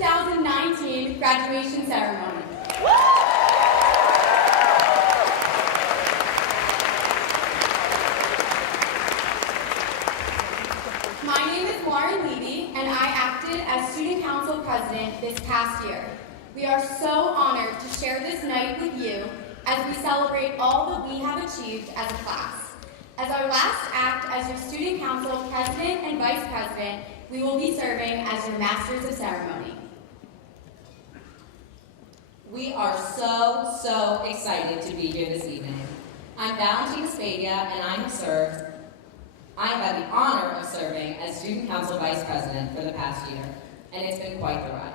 2019 graduation ceremony. My name is Lauren Levy, and I acted as Student Council President this past year. We are so honored to share this night with you as we celebrate all that we have achieved as a class. As our last act as your Student Council President and Vice President, we will be serving as your Masters of Ceremony. We are so excited to be here this evening. I'm Valentina Spadia, and I have had the honor of serving as Student Council Vice President for the past year, and it's been quite the ride.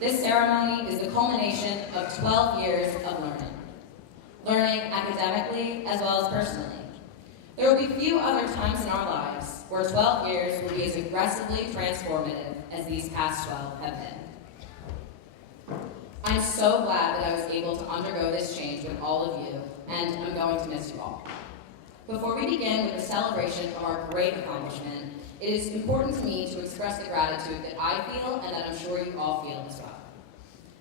This ceremony is the culmination of 12 years of learning academically as well as personally. There will be few other times in our lives where 12 years will be as aggressively transformative as these past 12 have been. I'm so glad that I was able to undergo this change with all of you, and I'm going to miss you all. Before we begin with the celebration of our great accomplishment, it is important to me to express the gratitude that I feel and that I'm sure you all feel as well.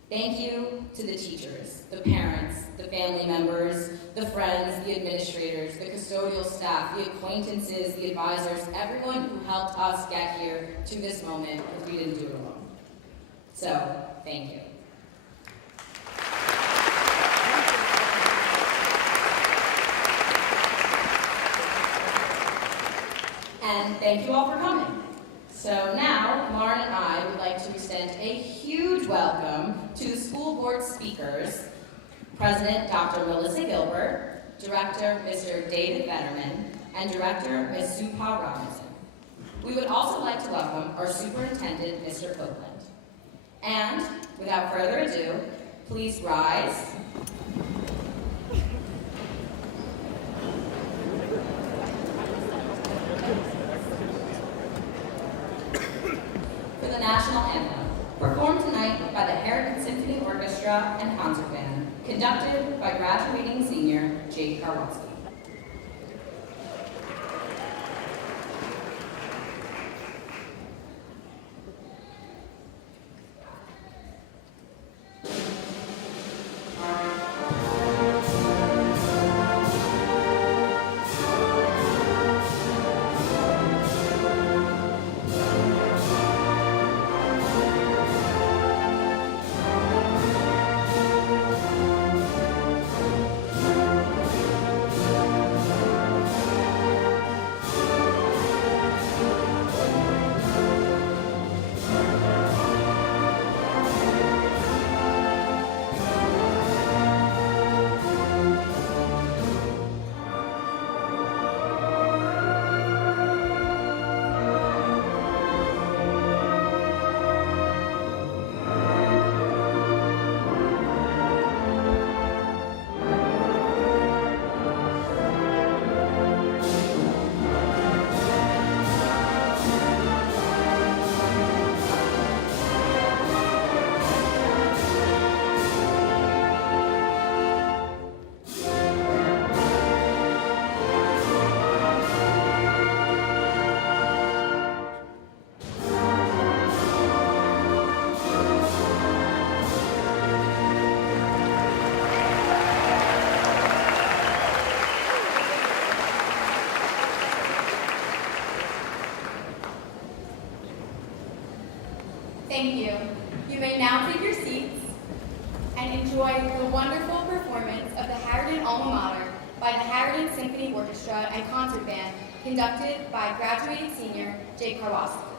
Thank you to the teachers, the parents, the family members, the friends, the administrators, the custodial staff, the acquaintances, the advisors, everyone who helped us get here to this moment, because we didn't do it alone. So, thank you. And thank you all for coming. So now, Lauren and I would like to extend a huge welcome to the school board speakers, President Dr. Melissa Gilbert, Director Mr. David Fetterman, and Director Ms. Supa Robinson. We would also like to welcome our Superintendent, Mr. Copeland. And without further ado, please rise. National Anthem, performed tonight by the Harriton Symphony Orchestra and Concert Band, conducted by graduating senior Jake Karwowski. Thank you. You may now take your seats and enjoy the wonderful performance of the Harriton Alma Mater by the Harriton Symphony Orchestra and Concert Band, conducted by graduating senior Jake Karwowski.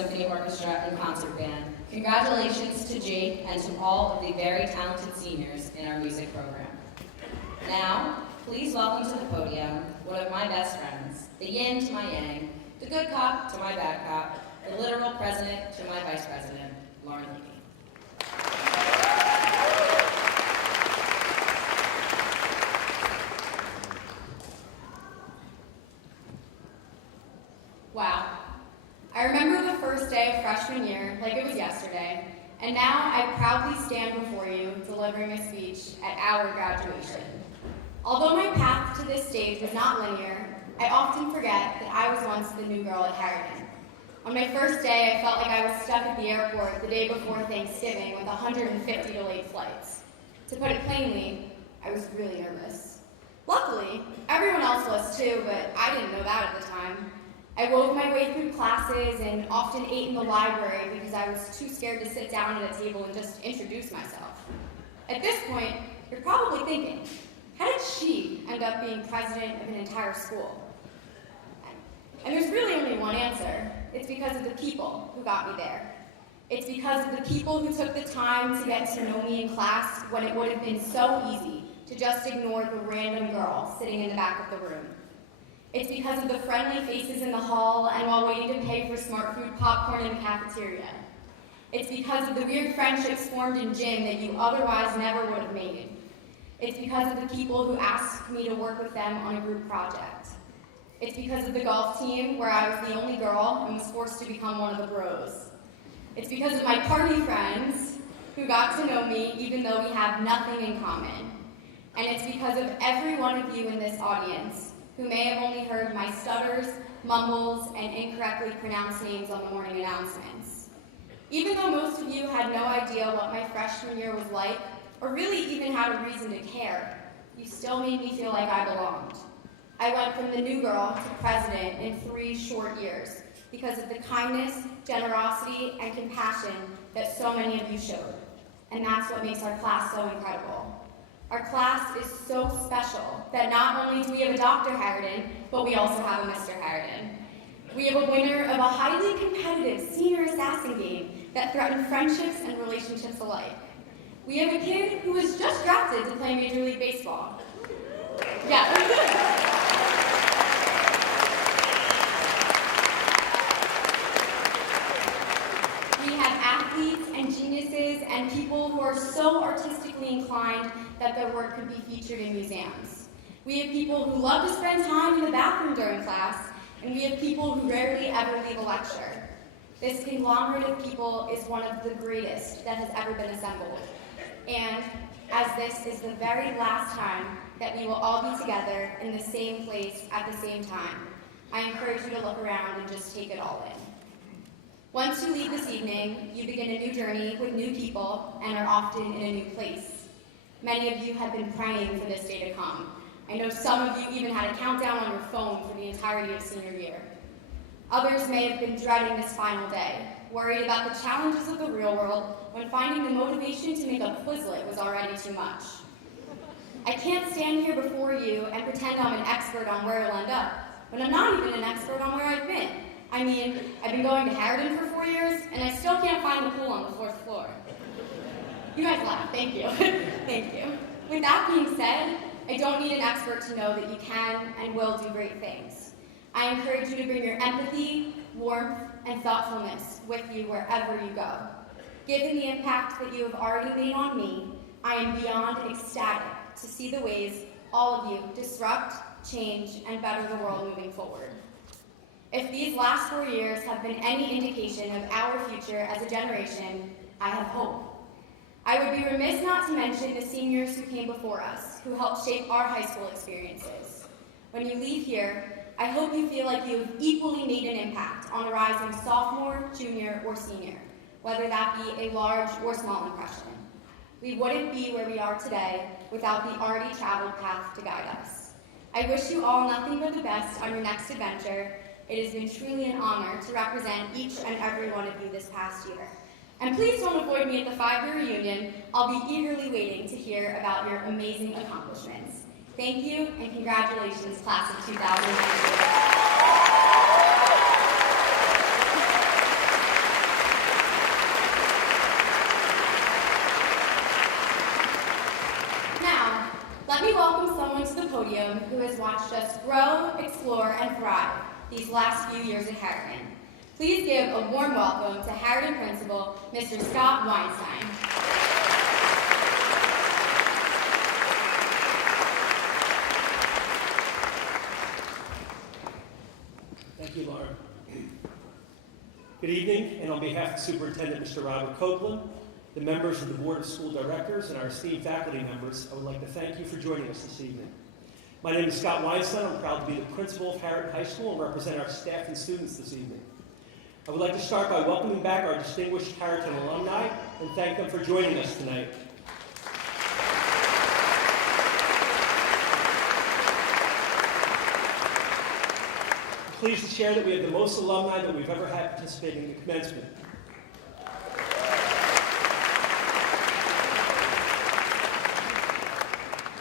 Symphony Orchestra and Concert Band. Congratulations to Jake and to all of the very talented seniors in our music program. Now, please welcome to the podium one of my best friends, the yin to my yang, the good cop to my bad cop, the literal president to my vice president, Lauren Levy. Wow. I remember the first day of freshman year like it was yesterday, and now I proudly stand before you delivering a speech at our graduation. Although my path to this stage was not linear, I often forget that I was once the new girl at Harriton. On my first day, I felt like I was stuck at the airport the day before Thanksgiving with 150 delayed flights. To put it plainly, I was really nervous. Luckily, everyone else was too, but I didn't know that at the time. I wove my way through classes and often ate in the library because I was too scared to sit down at a table and just introduce myself. At this point, you're probably thinking, how did she end up being president of an entire school? And there's really only one answer. It's because of the people who got me there. It's because of the people who took the time to get to know me in class when it would have been so easy to just ignore the random girl sitting in the back of the room. It's because of the friendly faces in the hall and while waiting to pay for smart food popcorn in the cafeteria. It's because of the weird friendships formed in gym that you otherwise never would have made. It's because of the people who asked me to work with them on a group project. It's because of the golf team where I was the only girl and was forced to become one of the bros. It's because of my party friends who got to know me even though we have nothing in common. And it's because of every one of you in this audience who may have only heard my stutters, mumbles, and incorrectly pronounced names on the morning announcements. Even though most of you had no idea what my freshman year was like, or really even had a reason to care, you still made me feel like I belonged. I went from the new girl to president in 3 short years because of the kindness, generosity, and compassion that so many of you showed. And that's what makes our class so incredible. Our class is so special that not only do we have a Dr. Harriton, but we also have a Mr. Harriton. We have a winner of a highly competitive senior assassin game that threatened friendships and relationships alike. We have a kid who was just drafted to play Major League Baseball. Yeah. We have athletes and geniuses and people who are so artistically inclined that their work could be featured in museums. We have people who love to spend time in the bathroom during class, and we have people who rarely ever leave a lecture. This conglomerate of people is one of the greatest that has ever been assembled. And as this is the very last time that we will all be together in the same place at the same time, I encourage you to look around and just take it all in. Once you leave this evening, you begin a new journey with new people and are often in a new place. Many of you have been praying for this day to come. I know some of you even had a countdown on your phone for the entirety of senior year. Others may have been dreading this final day, worried about the challenges of the real world when finding the motivation to make a Quizlet was already too much. I can't stand here before you and pretend I'm an expert on where you'll end up, when I'm not even an expert on where I've been. I mean, I've been going to Harriton for 4 years, and I still can't find the pool on the 4th floor. You guys laugh, thank you. Thank you. With that being said, I don't need an expert to know that you can and will do great things. I encourage you to bring your empathy, warmth, and thoughtfulness with you wherever you go. Given the impact that you have already made on me, I am beyond ecstatic to see the ways all of you disrupt, change, and better the world moving forward. If these last 4 years have been any indication of our future as a generation, I have hope. I would be remiss not to mention the seniors who came before us, who helped shape our high school experiences. When you leave here, I hope you feel like you have equally made an impact on a rising sophomore, junior, or senior, whether that be a large or small impression. We wouldn't be where we are today without the already traveled path to guide us. I wish you all nothing but the best on your next adventure. It has been truly an honor to represent each and every one of you this past year. And please don't avoid me at the 5-year reunion. I'll be eagerly waiting to hear about your amazing accomplishments. Thank you, and congratulations, class of 2019. Let me welcome someone to the podium who has watched us grow, explore, and thrive these last few years at Harriton. Please give a warm welcome to Harriton Principal, Mr. Scott Weinstein. Thank you, Laura. Good evening, and on behalf of Superintendent Mr. Robert Copeland, the members of the Board of School Directors, and our esteemed faculty members, I would like to thank you for joining us this evening. My name is Scott Weinstein. I'm proud to be the principal of Harriton High School and represent our staff and students this evening. I would like to start by welcoming back our distinguished Harriton alumni and thank them for joining us tonight. I'm pleased to share that we have the most alumni that we've ever had participating in the commencement.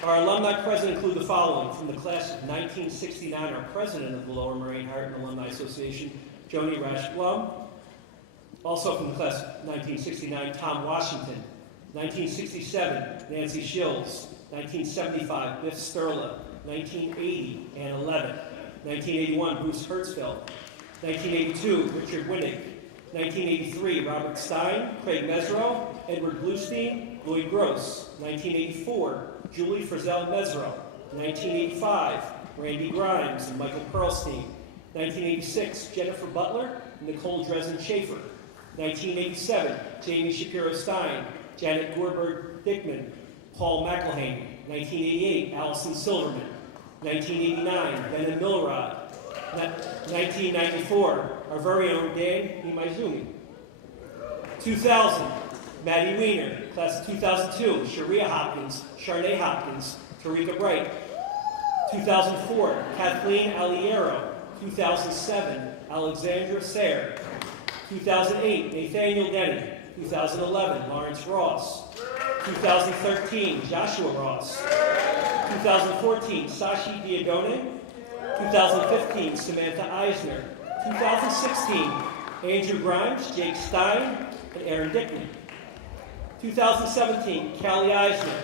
Our alumni present include the following. From the class of 1969, our president of the Lower Merion Harriton Alumni Association, Joni Rash-Blum. Also from the class of 1969, Tom Washington. 1967, Nancy Shills. 1975, Biff Sterla. 1980, Ann Levin. 1981, Bruce Hertzfeld. 1982, Richard Winnick. 1983, Robert Stein, Craig Mesro, Edward Bluestein, Lloyd Gross. 1984, Julie Frizzell Mesro. 1985, Randy Grimes and Michael Perlstein. 1986, Jennifer Butler and Nicole Dresden Schaefer. 1987, Jamie Shapiro Stein, Janet Gorberg Dickman, Paul McElhaney. 1988, Allison Silverman. 1989, Bennett Milrod. 1994, our very own Dan Imaizumi. 2000, Maddie Weiner, class of 2002, Sharia Hopkins, Sharnae Hopkins, Tarika Bright. 2004, Kathleen Aliero. 2007, Alexandra Sayre. 2008, Nathaniel Denny. 2011, Lawrence Ross. 2013, Joshua Ross. 2014, Sashi Diadone. 2015, Samantha Eisner. 2016, Andrew Grimes, Jake Stein, and Aaron Dickman. 2017, Callie Eisner.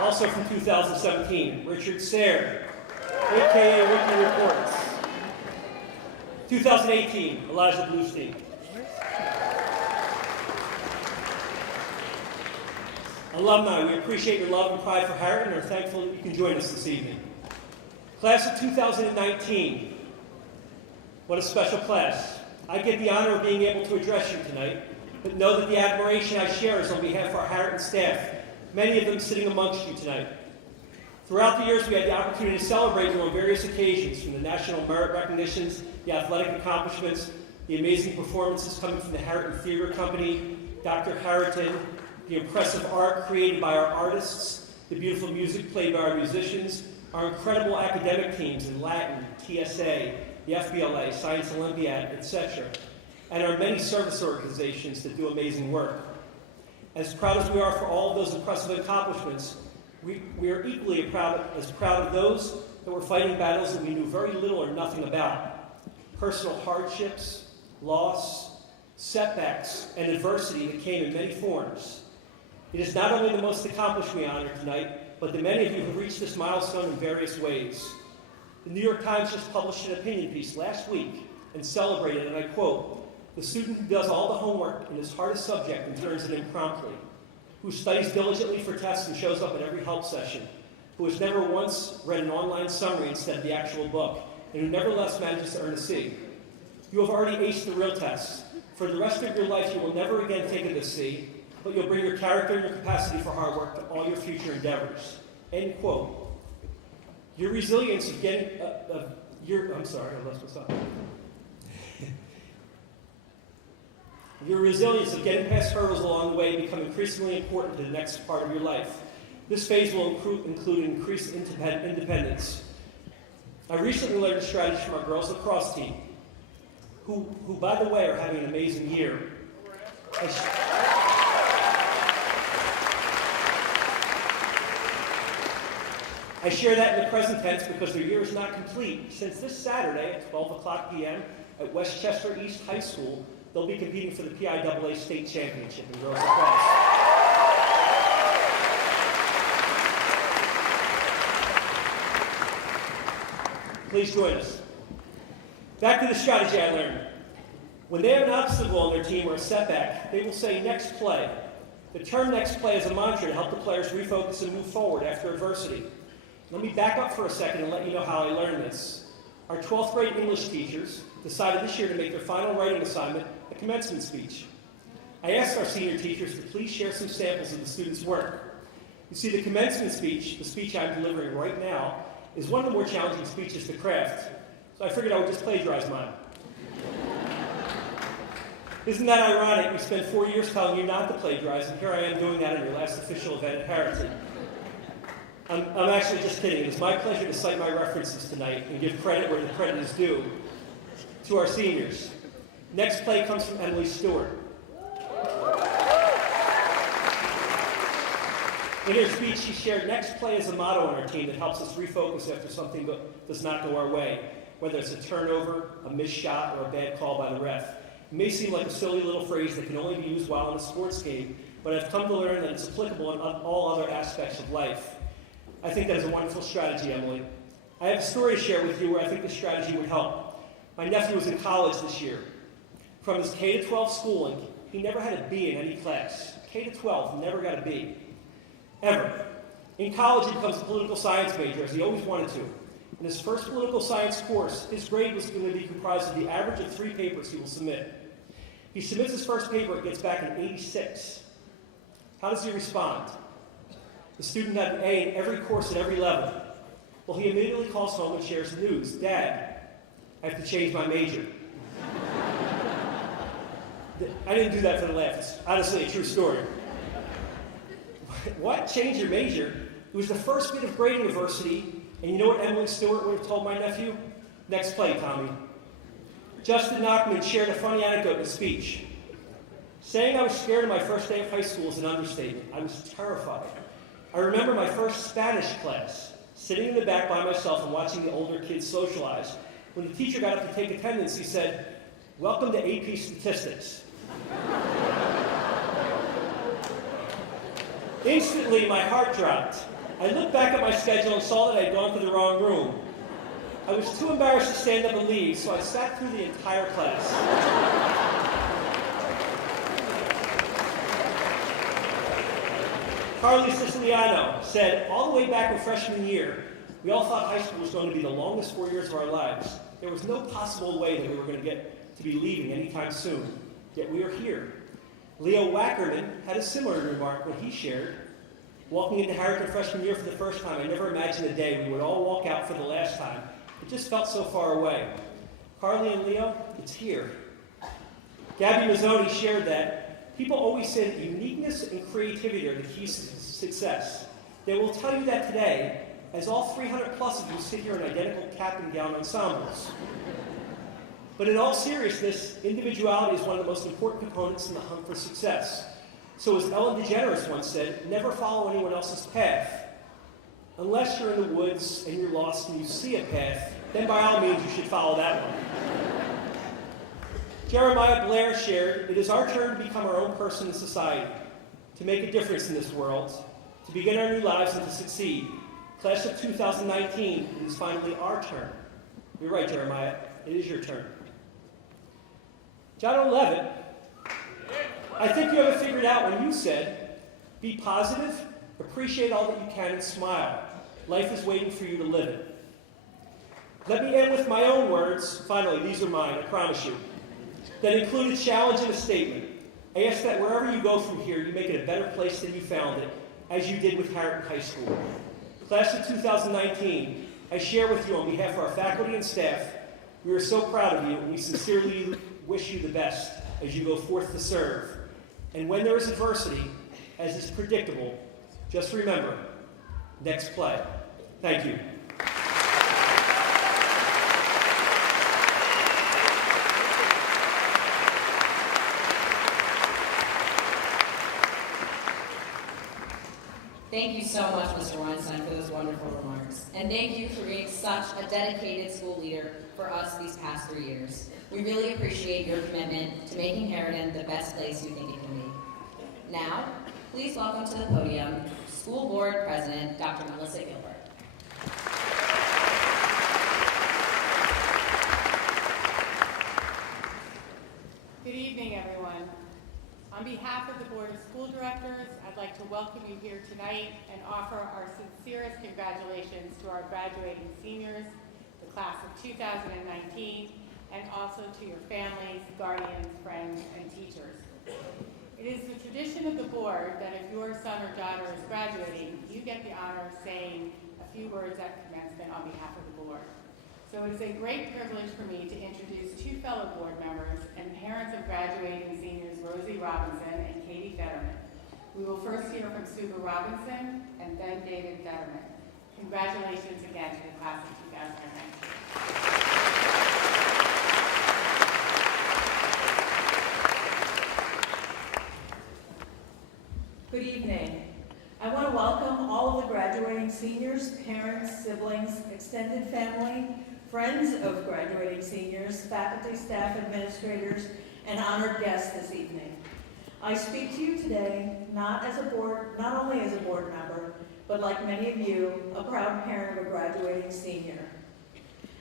Also from 2017, Richard Sayre, a.k.a. Ricky Reports. 2018, Elijah Bluestein. Alumni, we appreciate your love and pride for Harriton and are thankful that you can join us this evening. Class of 2019, what a special class. I get the honor of being able to address you tonight, but know that the admiration I share is on behalf of our Harriton staff, many of them sitting amongst you tonight. Throughout the years, we had the opportunity to celebrate you on various occasions, from the national merit recognitions, the athletic accomplishments, the amazing performances coming from the Harriton Theater Company, Dr. Harriton, the impressive art created by our artists, the beautiful music played by our musicians, our incredible academic teams in Latin, TSA, the FBLA, Science Olympiad, etc., and our many service organizations that do amazing work. As proud as we are for all of those impressive accomplishments, we are equally proud of those that were fighting battles that we knew very little or nothing about. Personal hardships, loss, setbacks, and adversity that came in many forms. It is not only the most accomplished we honor tonight, but the many of you who reached this milestone in various ways. The New York Times just published an opinion piece last week and celebrated, and I quote, "The student who does all the homework in his hardest subject and turns it in promptly, who studies diligently for tests and shows up at every help session, who has never once read an online summary instead of the actual book, and who nevertheless manages to earn a C. You have already aced the real tests. For the rest of your life, you will never again think of this C, but you'll bring your character and your capacity for hard work to all your future endeavors." End quote. Your resilience of getting, I'm sorry, I lost my thought. Your resilience of getting past hurdles along the way become increasingly important to the next part of your life. This phase will include increased independence. I recently learned a strategy from our girls lacrosse team, who by the way, are having an amazing year. I share that in the present tense because their year is not complete. Since this Saturday at 12 o'clock p.m. at Westchester East High School, they'll be competing for the PIAA State Championship in girls lacrosse. Please join us. Back to the strategy I learned. When they have an obstacle on their team or a setback, they will say next play. The term next play is a mantra to help the players refocus and move forward after adversity. Let me back up for a second and let you know how I learned this. Our 12th grade English teachers decided this year to make their final writing assignment a commencement speech. I asked our senior teachers to please share some samples of the students' work. You see, the commencement speech, the speech I'm delivering right now, is one of the more challenging speeches to craft, so I figured I would just plagiarize mine. Isn't that ironic? We spent 4 years telling you not to plagiarize, and here I am doing that in your last official event at Harriton. I'm actually just kidding. It's my pleasure to cite my references tonight and give credit where the credit is due to our seniors. Next play comes from Emily Stewart. In her speech, she shared next play as a motto on our team that helps us refocus after something does not go our way, whether it's a turnover, a missed shot, or a bad call by the ref. It may seem like a silly little phrase that can only be used while in a sports game, but I've come to learn that it's applicable in all other aspects of life. I think that is a wonderful strategy, Emily. I have a story to share with you where I think this strategy would help. My nephew was in college this year. From his K-12 schooling, he never had a B in any class. K-12, never got a B. Ever. In college, he becomes a political science major, as he always wanted to. In his first political science course, his grade was going to be comprised of the average of 3 papers he will submit. He submits his first paper, it gets back an 86. How does he respond? The student had an A in every course at every level. Well, he immediately calls home and shares the news. Dad, I have to change my major. I didn't do that for the laugh. It's honestly a true story. What? Change your major? It was the first bit of grading adversity, and you know what Emily Stewart would have told my nephew? Next play, Tommy. Justin Nachman shared a funny anecdote in a speech. Saying I was scared of my first day of high school is an understatement. I was terrified. I remember my first Spanish class, sitting in the back by myself and watching the older kids socialize. When the teacher got up to take attendance, he said, "Welcome to AP Statistics." Instantly, my heart dropped. I looked back at my schedule and saw that I had gone to the wrong room. I was too embarrassed to stand up and leave, so I sat through the entire class. Carly Siciliano said, all the way back in freshman year, we all thought high school was going to be the longest 4 years of our lives. There was no possible way that we were going to get to be leaving anytime soon, yet we are here. Leo Wackerman had a similar remark when he shared, walking into Harriton freshman year for the first time, I never imagined a day we would all walk out for the last time. It just felt so far away. Carly and Leo, it's here. Gabby Mazzoni shared that people always say that uniqueness and creativity are the keys to success. They will tell you that today, as all 300 plus of you sit here in identical cap and gown ensembles. But in all seriousness, individuality is one of the most important components in the hunt for success. So as Ellen DeGeneres once said, never follow anyone else's path. Unless you're in the woods and you're lost and you see a path, then by all means you should follow that one. Jeremiah Blair shared, it is our turn to become our own person in society, to make a difference in this world, to begin our new lives and to succeed. Class of 2019, it is finally our turn. You're right, Jeremiah, it is your turn. John 11, I think you have it figured out when you said, be positive, appreciate all that you can, and smile. Life is waiting for you to live it. Let me end with my own words. Finally, these are mine, I promise you. That include a challenge and a statement. I ask that wherever you go from here, you make it a better place than you found it, as you did with Harriton High School. Class of 2019, I share with you on behalf of our faculty and staff, we are so proud of you, and we sincerely wish you the best as you go forth to serve. And when there is adversity, as is predictable, just remember, next play. Thank you. Thank you so much, Mr. Weinstein, for those wonderful remarks. And thank you for being such a dedicated school leader for us these past 3 years. We really appreciate your commitment to making Harriton the best place you think it can be. Now, please welcome to the podium School Board President, Dr. Melissa Gilbert. On behalf of the Board of School Directors, I'd like to welcome you here tonight and offer our sincerest congratulations to our graduating seniors, the class of 2019, and also to your families, guardians, friends, and teachers. It is the tradition of the board that if your son or daughter is graduating, you get the honor of saying a few words at commencement on behalf of the board. So it is a great privilege for me to introduce two fellow board members and parents of graduating seniors Rosie Robinson and Katie Fetterman. We will first hear from Suba Robinson and then David Fetterman. Congratulations again to the class of 2019. Good evening. I want to welcome all of the graduating seniors, parents, siblings, extended family, friends of graduating seniors, faculty, staff, administrators, and honored guests this evening. I speak to you today not only as a board member, but like many of you, a proud parent of a graduating senior.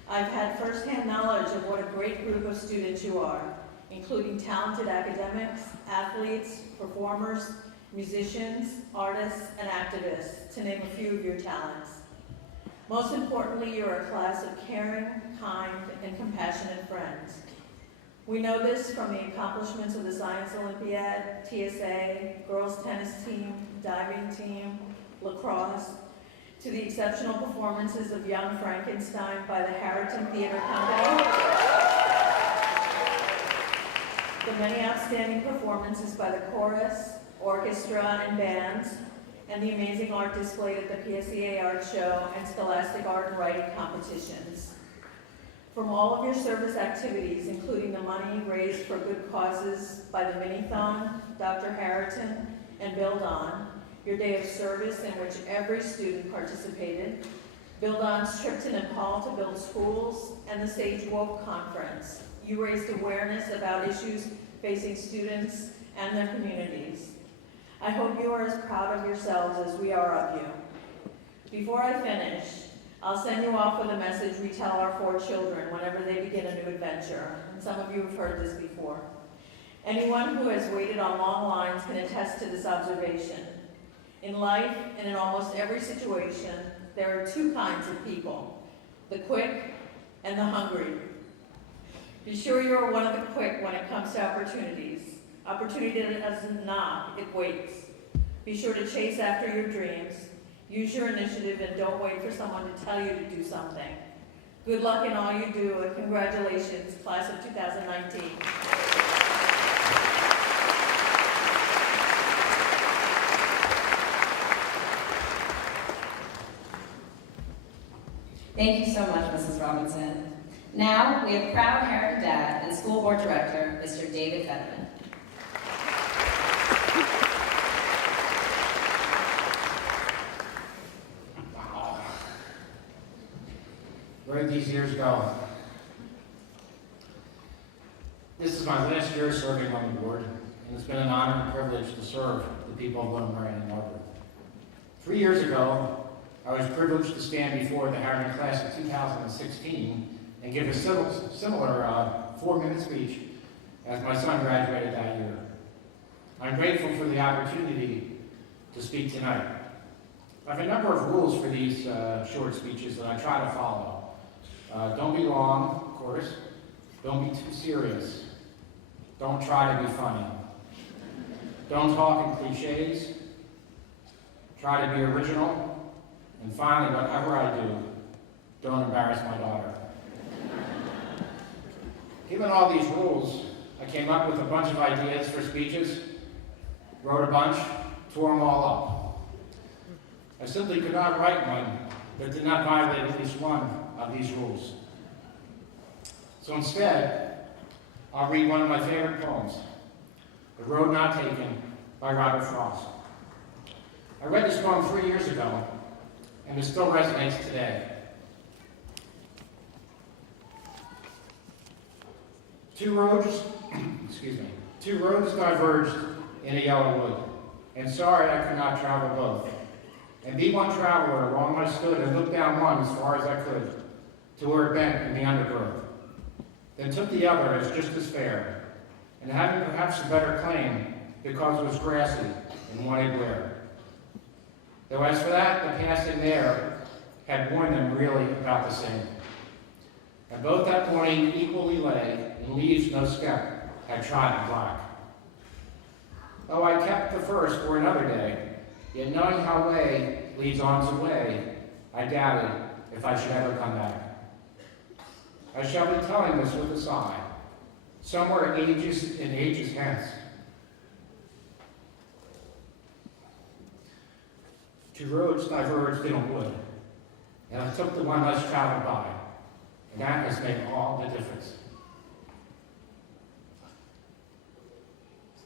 I've had firsthand knowledge of what a great group of students you are, including talented academics, athletes, performers, musicians, artists, and activists, to name a few of your talents. Most importantly, you're a class of caring, kind, and compassionate friends. We know this from the accomplishments of the Science Olympiad, TSA, girls tennis team, diving team, lacrosse, to the exceptional performances of Young Frankenstein by the Harriton Theater Company, the many outstanding performances by the chorus, orchestra, and bands, and the amazing art displayed at the PSEA Art Show and Scholastic Art and Writing competitions. From all of your service activities, including the money raised for good causes by the Minithon, Dr. Harriton, and Build On, your day of service in which every student participated, Build On's trip to Nepal to build schools, and the Sage Woke Conference. You raised awareness about issues facing students and their communities. I hope you are as proud of yourselves as we are of you. Before I finish, I'll send you off with a message we tell our 4 children whenever they begin a new adventure, and some of you have heard this before. Anyone who has waited on long lines can attest to this observation. In life, and in almost every situation, there are 2 kinds of people, the quick and the hungry. Be sure you are one of the quick when it comes to opportunities. Opportunity doesn't knock, it waits. Be sure to chase after your dreams, use your initiative, and don't wait for someone to tell you to do something. Good luck in all you do, and congratulations, class of 2019. Thank you so much, Mrs. Robinson. Now, we have proud Harriton dad and school board director, Mr. David Fetterman. Where did these years go? This is my last year serving on the board, and it's been an honor and privilege to serve the people of Little Merion and Margaret. 3 years ago, I was privileged to stand before the Harriton class of 2016 and give a similar 4-minute speech as my son graduated that year. I'm grateful for the opportunity to speak tonight. I have a number of rules for these short speeches that I try to follow. Don't be long, of course. Don't be too serious. Don't try to be funny. Don't talk in cliches. Try to be original. And finally, whatever I do, don't embarrass my daughter. Given all these rules, I came up with a bunch of ideas for speeches, wrote a bunch, tore them all up. I simply could not write one that did not violate at least one of these rules. So instead, I'll read one of my favorite poems, The Road Not Taken by Robert Frost. I read this poem 3 years ago, and it still resonates today. Two roads diverged in a yellow wood, and sorry I could not travel both. And be one traveler along I stood and looked down one as far as I could, to where it bent in the undergrowth. Then took the other as just as fair, and having perhaps a better claim, because it was grassy and wanted wear. Though as for that, the passing there had warned them really about the same. And both that morning equally lay, in leaves no skep had trodden black. Oh, I kept the first for another day, yet knowing how way leads on to way, I doubted if I should ever come back. I shall be telling this with a sigh, somewhere ages and ages hence. Two roads diverged in a wood, and I took the one less traveled by, and that has made all the difference.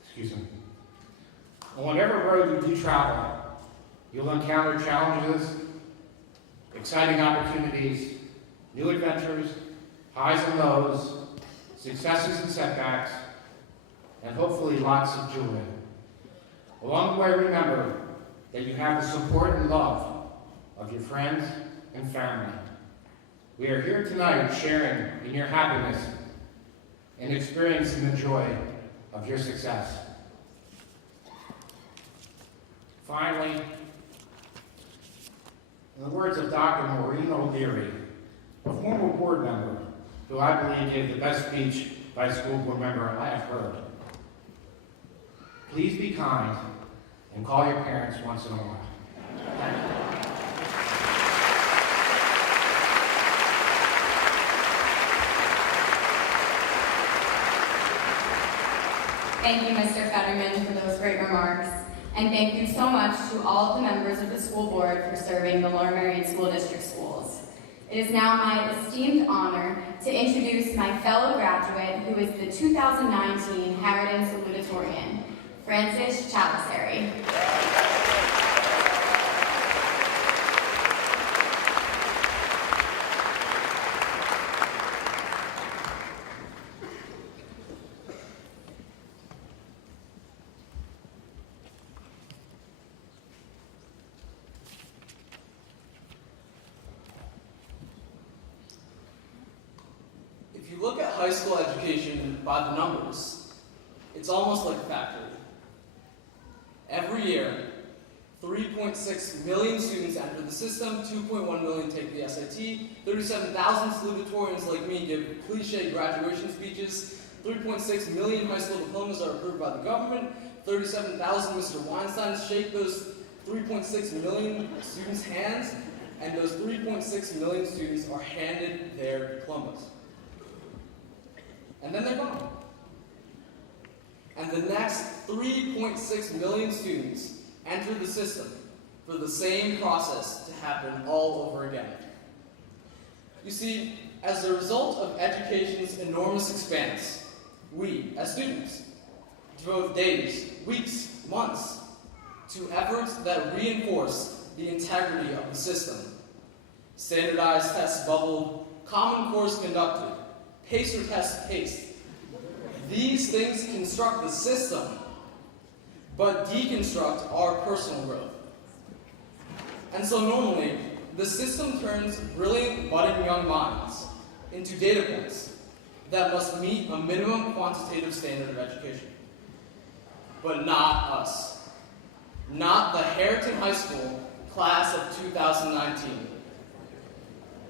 Excuse me. On whatever road you do travel, you'll encounter challenges, exciting opportunities, new adventures, highs and lows, successes and setbacks, and hopefully lots of joy. Along the way, remember that you have the support and love of your friends and family. We are here tonight sharing in your happiness and experiencing the joy of your success. Finally, in the words of Dr. Maureen O'Leary, a former board member who I believe gave the best speech by a school board member I have heard, please be kind and call your parents once in a while. Thank you, Mr. Fetterman, for those great remarks. And thank you so much to all of the members of the school board for serving the Lower Merion School District schools. It is now my esteemed honor to introduce my fellow graduate, who is the 2019 Harriton Salutatorian, Francis Chalisary. If you look at high school education by the numbers, it's almost like a factory. Every year, 3.6 million students enter the system, 2.1 million take the SAT, 37,000 salutatorians like me give cliche graduation speeches, 3.6 million high school diplomas are approved by the government, 37,000 Mr. Weinsteins shake those 3.6 million students' hands, and those 3.6 million students are handed their diplomas. And then they're gone. And the next 3.6 million students enter the system for the same process to happen all over again. You see, as a result of education's enormous expanse, we, as students, devote days, weeks, months to efforts that reinforce the integrity of the system. Standardized tests bubbled, common course conducted, pacer tests paced. These things construct the system, but deconstruct our personal growth. And so normally, the system turns brilliant, budding young minds into data points that must meet a minimum quantitative standard of education. But not us. Not the Harriton High School class of 2019.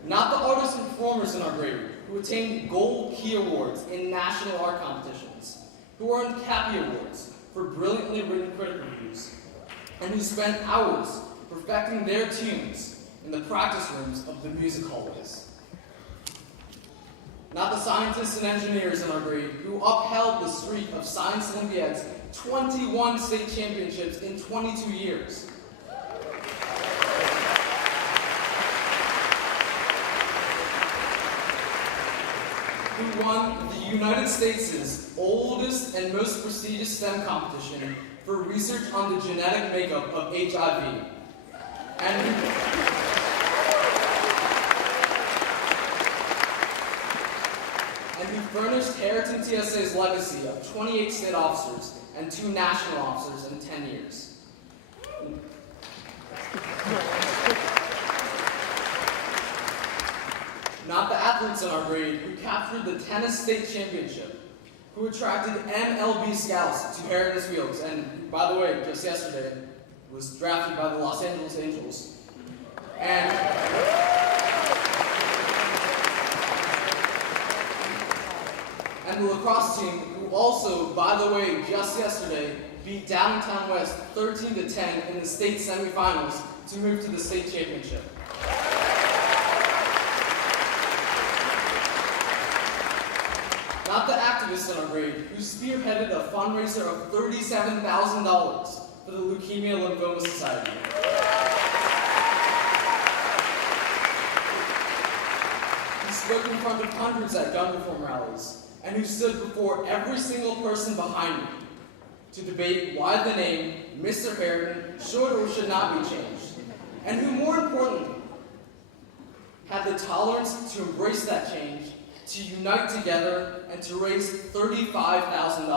Not the artists and performers in our grade who attained Gold Key Awards in national art competitions, who earned Cappy Awards for brilliantly written critic reviews, and who spent hours perfecting their tunes in the practice rooms of the music hallways. Not the scientists and engineers in our grade who upheld the streak of Science Olympiads, 21 state championships in 22 years. Who won the United States' oldest and most prestigious STEM competition for research on the genetic makeup of HIV. And who furnished Harriton TSA's legacy of 28 state officers and 2 national officers in 10 years. Not the athletes in our grade who captured the tennis state championship, who attracted MLB scouts to Harriton Fields, and by the way, just yesterday, was drafted by the Los Angeles Angels. And the lacrosse team, who also, by the way, just yesterday, beat Downtown West 13-10 in the state semifinals to move to the state championship. Not the activists in our grade, who spearheaded a fundraiser of $37,000 for the Leukemia Lymphoma Society. Who spoke in front of hundreds at gun reform rallies, and who stood before every single person behind me to debate why the name Mr. Harriton should or should not be changed, and who, more importantly, had the tolerance to embrace that change, to unite together, and to raise $35,000.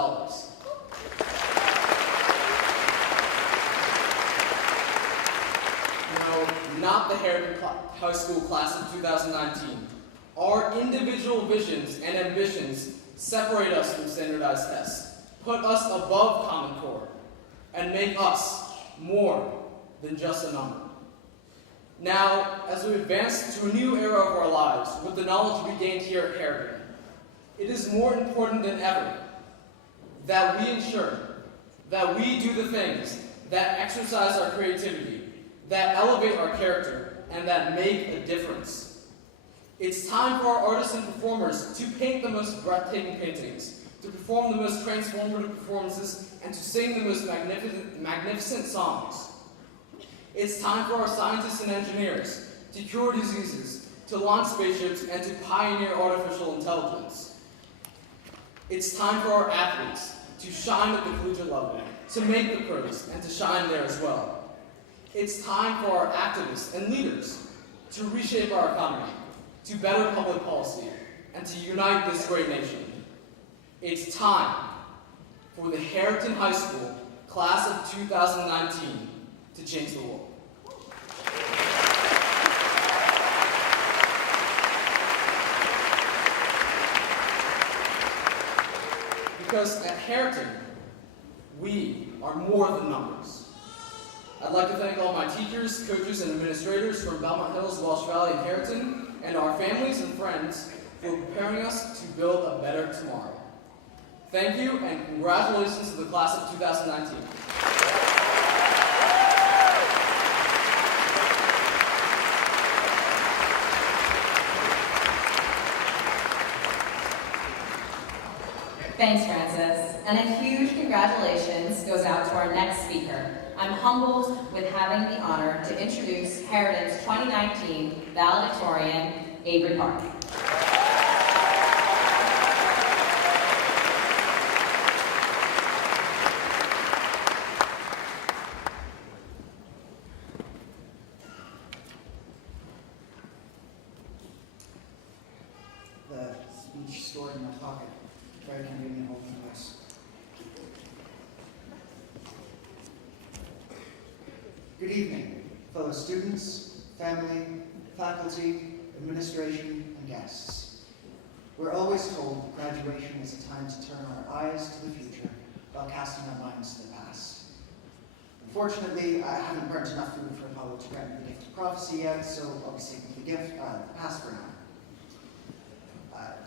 No, not the Harriton High School class of 2019. Our individual visions and ambitions separate us from standardized tests, put us above Common Core, and make us more than just a number. Now, as we advance to a new era of our lives with the knowledge we gained here at Harriton, it is more important than ever that we ensure that we do the things that exercise our creativity, that elevate our character, and that make a difference. It's time for our artists and performers to paint the most breathtaking paintings, to perform the most transformative performances, and to sing the most magnificent songs. It's time for our scientists and engineers to cure diseases, to launch spaceships, and to pioneer artificial intelligence. It's time for our athletes to shine at the collegiate level, to make the pros, and to shine there as well. It's time for our activists and leaders to reshape our economy, to better public policy, and to unite this great nation. It's time for the Harriton High School class of 2019 to change the world. Because at Harriton, we are more than numbers. I'd like to thank all my teachers, coaches, and administrators from Belmont Hills, Walsh Valley, and Harriton, and our families and friends for preparing us to build a better tomorrow. Thank you, and congratulations to the class of 2019. Thanks, Francis. And a huge congratulations goes out to our next speaker. I'm humbled with having the honor to introduce Harriton's 2019 valedictorian, Avery Park. The speech stored in my pocket. Very convenient holding device. Good evening, fellow students, family, faculty, administration, and guests. We're always told graduation is a time to turn our eyes to the future while casting our minds to the past. Unfortunately, I haven't burnt enough food for Apollo to grant me the gift of prophecy yet, so I'll be sticking to the past for now.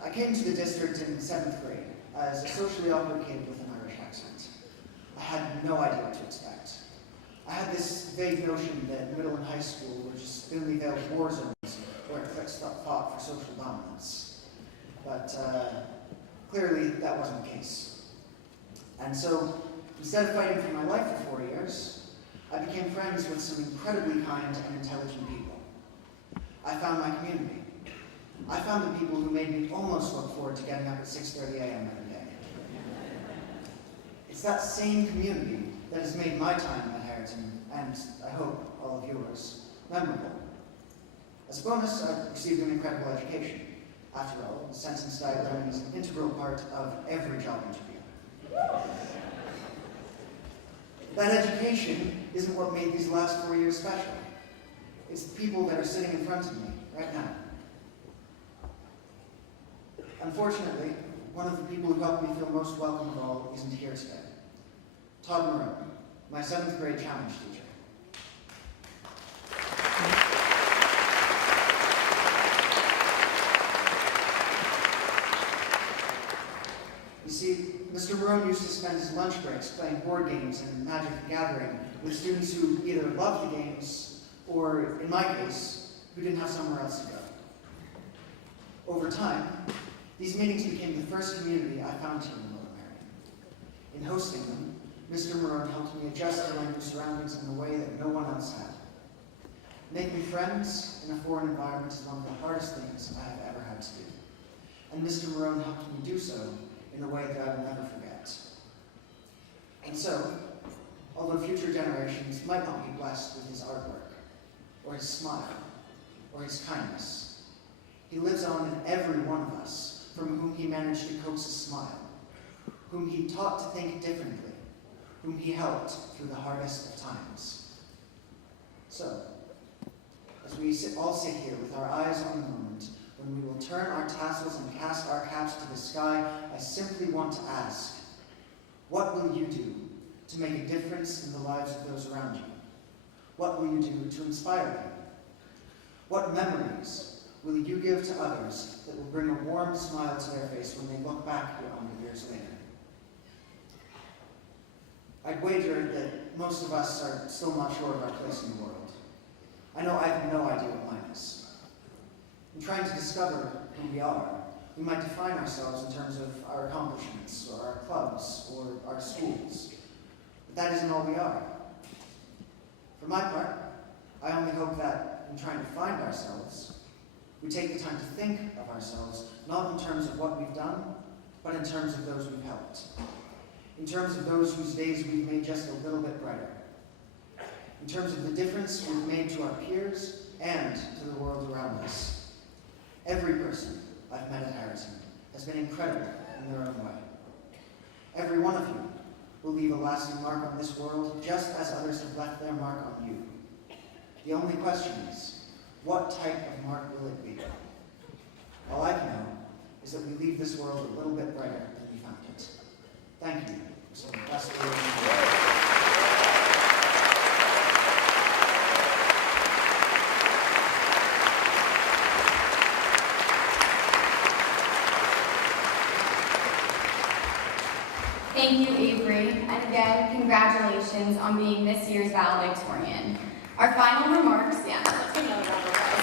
I came to the district in 7th grade as a socially awkward kid with an Irish accent. I had no idea what to expect. I had this vague notion that middle and high school were just thinly veiled war zones where cliques fought for social dominance. But clearly that wasn't the case. And so, instead of fighting for my life for 4 years, I became friends with some incredibly kind and intelligent people. I found my community. I found the people who made me almost look forward to getting up at 6:30 a.m. every day. It's that same community that has made my time at Harriton, and I hope all of yours, memorable. As a bonus, I've received an incredible education. After all, sentence diagramming is an integral part of every job interview. That education isn't what made these last 4 years special. It's the people that are sitting in front of me right now. Unfortunately, one of the people who helped me feel most welcome of all isn't here today. Todd Merion, my 7th grade challenge teacher. You see, Mr. Merion used to spend his lunch breaks playing board games and Magic the Gathering with students who either loved the games or, in my case, who didn't have somewhere else to go. Over time, these meetings became the first community I found here in Lower Merion. In hosting them, Mr. Merion helped me adjust to my new surroundings in a way that no one else had. Making friends in a foreign environment is one of the hardest things I have ever had to do. And Mr. Merion helped me do so in a way that I will never forget. And so, although future generations might not be blessed with his artwork, or his smile, or his kindness, he lives on in every one of us from whom he managed to coax a smile, whom he taught to think differently, whom he helped through the hardest of times. So, as we all sit here with our eyes on the moment, when we will turn our tassels and cast our caps to the sky, I simply want to ask, what will you do to make a difference in the lives of those around you? What will you do to inspire them? What memories will you give to others that will bring a warm smile to their face when they look back here on the years later? I'd wager that most of us are still not sure of our place in the world. I know I have no idea what mine is. In trying to discover who we are, we might define ourselves in terms of our accomplishments, or our clubs, or our schools. But that isn't all we are. For my part, I only hope that in trying to find ourselves, we take the time to think of ourselves, not in terms of what we've done, but in terms of those we've helped. In terms of those whose days we've made just a little bit brighter. In terms of the difference we've made to our peers and to the world around us. Every person I've met at Harriton has been incredible in their own way. Every one of you will leave a lasting mark on this world, just as others have left their mark on you. The only question is, what type of mark will it be? All I can know is that we leave this world a little bit brighter than we found it. Thank you for some of the best words. Thank you, Avery, and again, congratulations on being this year's valedictorian. Our final remarks, let's give another round of applause.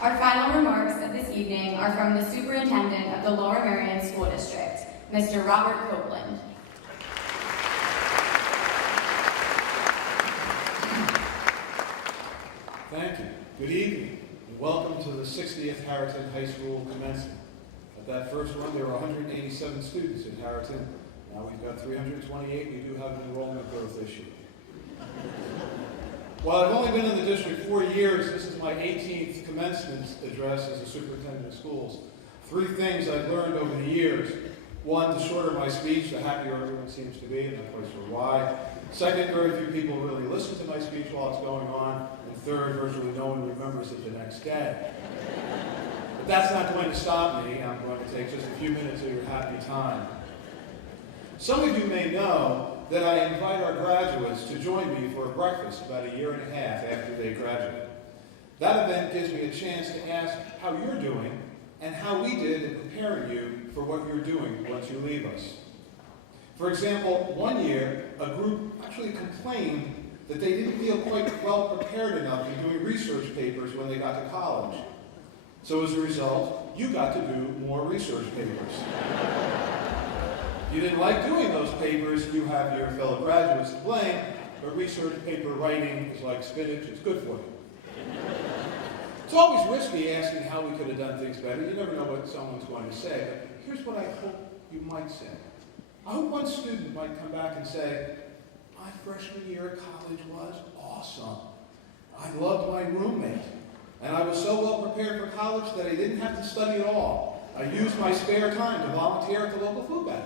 Our final remarks of this evening are from the Superintendent of the Lower Merion School District, Mr. Robert Copeland. Thank you. Good evening. Welcome to the 60th Harriton High School commencement. At that first one, there were 187 students in Harriton. Now we've got 328. We do have an enrollment growth issue. While I've only been in the district 4 years, this is my 18th commencement address as a superintendent of schools. 3 things I've learned over the years. 1, the shorter my speech, the happier everyone seems to be, and I'm quite sure why. 2nd, very few people really listen to my speech while it's going on. 3rd, virtually no one remembers it the next day. But that's not going to stop me. I'm going to take just a few minutes of your happy time. Some of you may know that I invite our graduates to join me for a breakfast about 1.5 years after they graduate. That event gives me a chance to ask how you're doing and how we did in preparing you for what you're doing once you leave us. For example, one year, a group actually complained that they didn't feel quite well prepared enough in doing research papers when they got to college. So as a result, you got to do more research papers. If you didn't like doing those papers, you have your fellow graduates to blame, but research paper writing is like spinach, it's good for you. It's always risky asking how we could have done things better. You never know what someone's going to say, but here's what I hope you might say. I hope one student might come back and say, my freshman year at college was awesome. I loved my roommate, and I was so well prepared for college that I didn't have to study at all. I used my spare time to volunteer at the local food bank.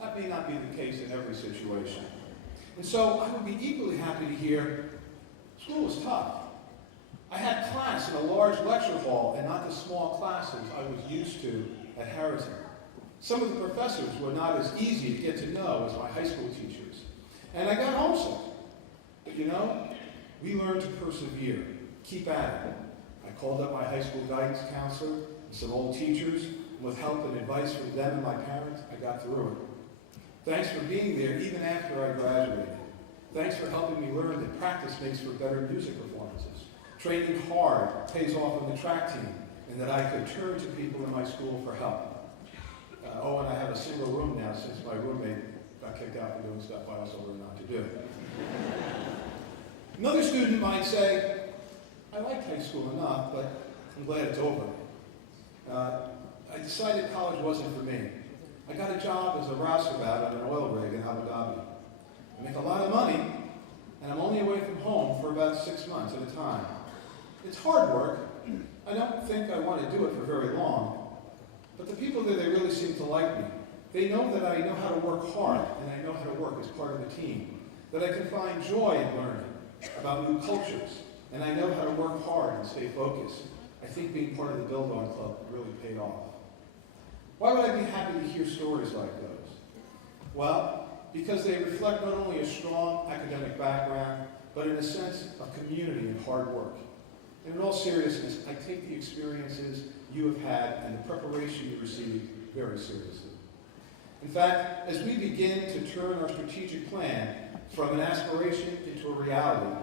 That may not be the case in every situation. And so I would be equally happy to hear, School was tough. I had class in a large lecture hall and not the small classes I was used to at Harriton. Some of the professors were not as easy to get to know as my high school teachers. And I got homesick. But you know, we learned to persevere, keep at it. I called up my high school guidance counselor and some old teachers, and with help and advice from them and my parents, I got through it. Thanks for being there even after I graduated. Thanks for helping me learn that practice makes for better music performances. Training hard pays off on the track team, and that I could turn to people in my school for help. And I have a single room now since my roommate got kicked out for doing stuff I also learned not to do. Another student might say, I liked high school enough, but I'm glad it's over. I decided college wasn't for me. I got a job as a rouseabout on an oil rig in Abu Dhabi. I make a lot of money, and I'm only away from home for about 6 months at a time. It's hard work. I don't think I want to do it for very long. But the people there, they really seem to like me. They know that I know how to work hard, and I know how to work as part of a team. That I can find joy in learning about new cultures, and I know how to work hard and stay focused. I think being part of the Build On Club really paid off. Why would I be happy to hear stories like those? Well, because they reflect not only a strong academic background, but in a sense of community and hard work. And in all seriousness, I take the experiences you have had and the preparation you received very seriously. In fact, as we begin to turn our strategic plan from an aspiration into a reality,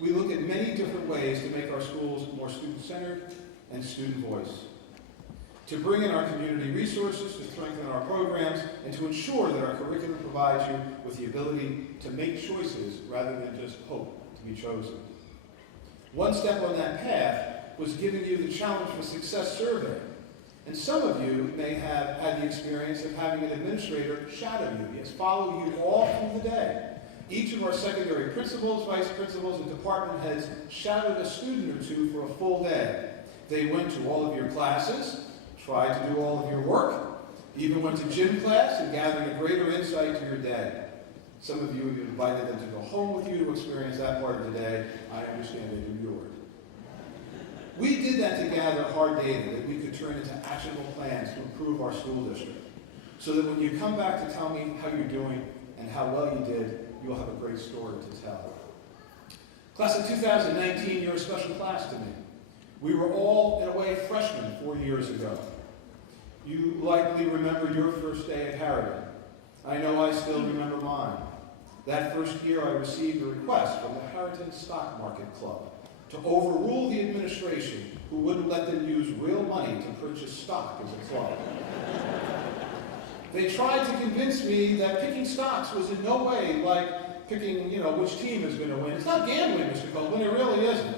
we look at many different ways to make our schools more student-centered and student voice. To bring in our community resources, to strengthen our programs, and to ensure that our curriculum provides you with the ability to make choices rather than just hope to be chosen. One step on that path was giving you the Challenge for Success survey. And some of you may have had the experience of having an administrator shadow you, yes, follow you all through the day. Each of our secondary principals, vice principals, and department heads shadowed a student or two for a full day. They went to all of your classes, tried to do all of your work, even went to gym class and gathered a greater insight to your day. Some of you invited them to go home with you to experience that part of the day. I understand they do yours. We did that to gather hard data that we could turn into actionable plans to improve our school district, so that when you come back to tell me how you're doing and how well you did, you'll have a great story to tell. Class of 2019, you're a special class to me. We were all, in a way, freshmen 4 years ago. You likely remember your first day at Harriton. I know I still remember mine. That first year I received a request from the Harriton Stock Market Club to overrule the administration who wouldn't let them use real money to purchase stock as a club. They tried to convince me that picking stocks was in no way like picking, which team is going to win. It's not gambling, Mr. Copeland, it really isn't.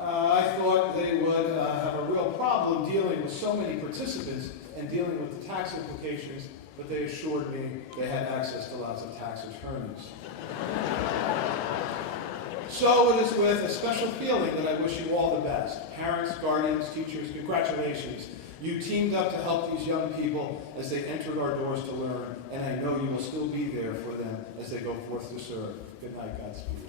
I thought they would have a real problem dealing with so many participants and dealing with the tax implications, but they assured me they had access to lots of tax attorneys. So it is with a special feeling that I wish you all the best. Parents, guardians, teachers, congratulations. You teamed up to help these young people as they entered our doors to learn, and I know you will still be there for them as they go forth to serve. Good night, Godspeed.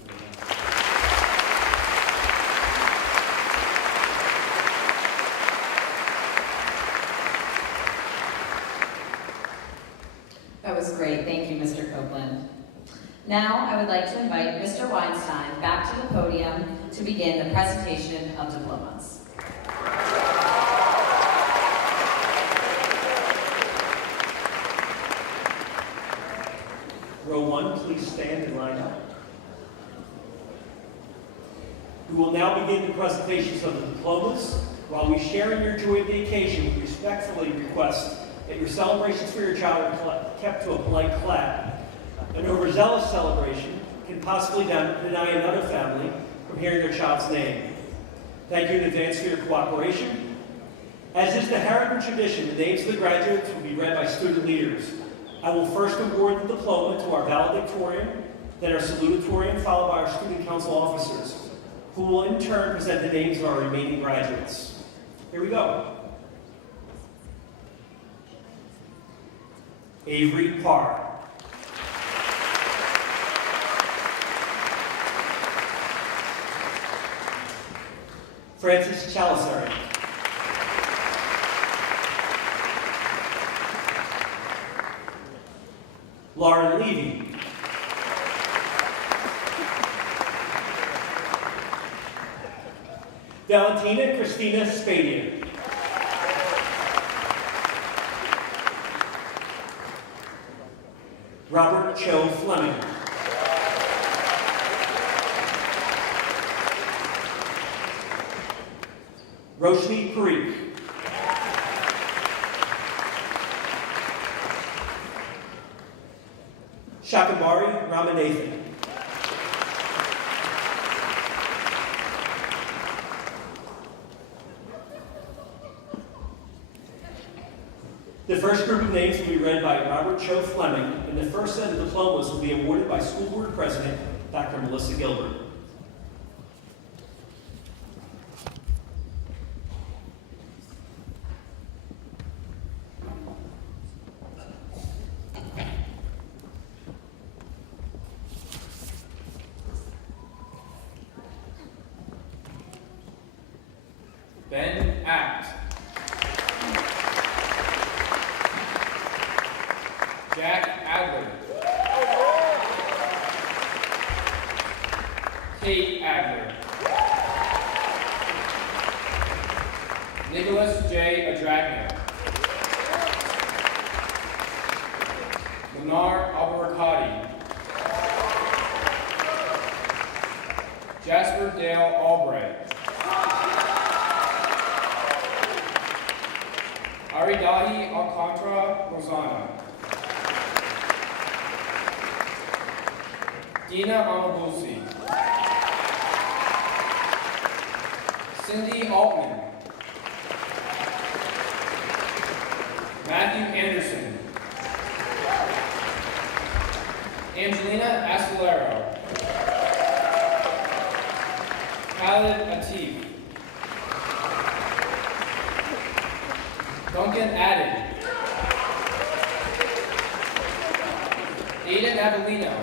That was great. Thank you, Mr. Copeland. Now, I would like to invite Mr. Weinstein back to the podium to begin the presentation of diplomas. Row 1, please stand and line up. We will now begin the presentations of the diplomas. While we share in your joy of the occasion, we respectfully request that your celebrations for your child are kept to a polite clap. An overzealous celebration can possibly deny another family from hearing their child's name. Thank you in advance for your cooperation. As is the Harriton tradition, the names of the graduates will be read by student leaders. I will first award the diploma to our valedictorian, then our salutatorian, followed by our student council officers, who will in turn present the names of our remaining graduates. Here we go. Avery Parr. Francis Chalisari. Lauren Levy. Valentina Christina Spadia. Robert Cho Fleming. Roshni Parikh. Shakambari Ramanathan. The first group of names will be read by Robert Cho Fleming, and the first set of diplomas will be awarded by School Board President Dr. Melissa Gilbert. Ben Act. Jack Adler. Kate Adler. Nicholas J. Adragna. Lenar Albercati. Jasper Dale Albright. Aridahi Alcantara Rosana. Dina Amabusi. Cindy Altman. Matthew Anderson. Angelina Acelero. Khalid Atif. Duncan Adden. Aiden Avellino.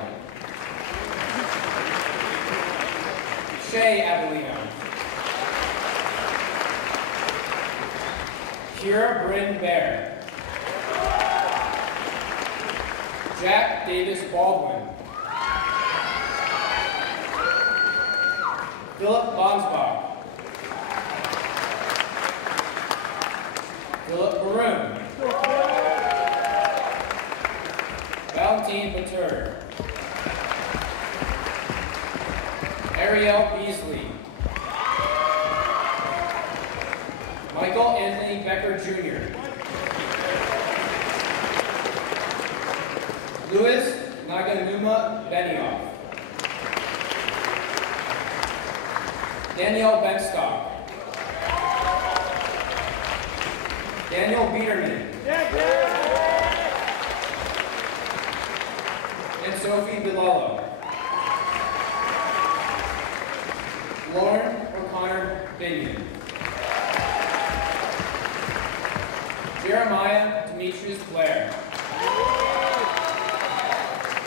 Shay Avellino. Kira Bryn Bear. Jack Davis Baldwin. Philip Bonsbach. Philip Maroon. Valentine Batur. Ariel Beasley. Michael Anthony Becker Jr. Louis Naganuma Benioff. Danielle Benstock. Daniel Biederman. And Sophie Bilalo. Lauren O'Connor Binion. Jeremiah Demetrius Blair.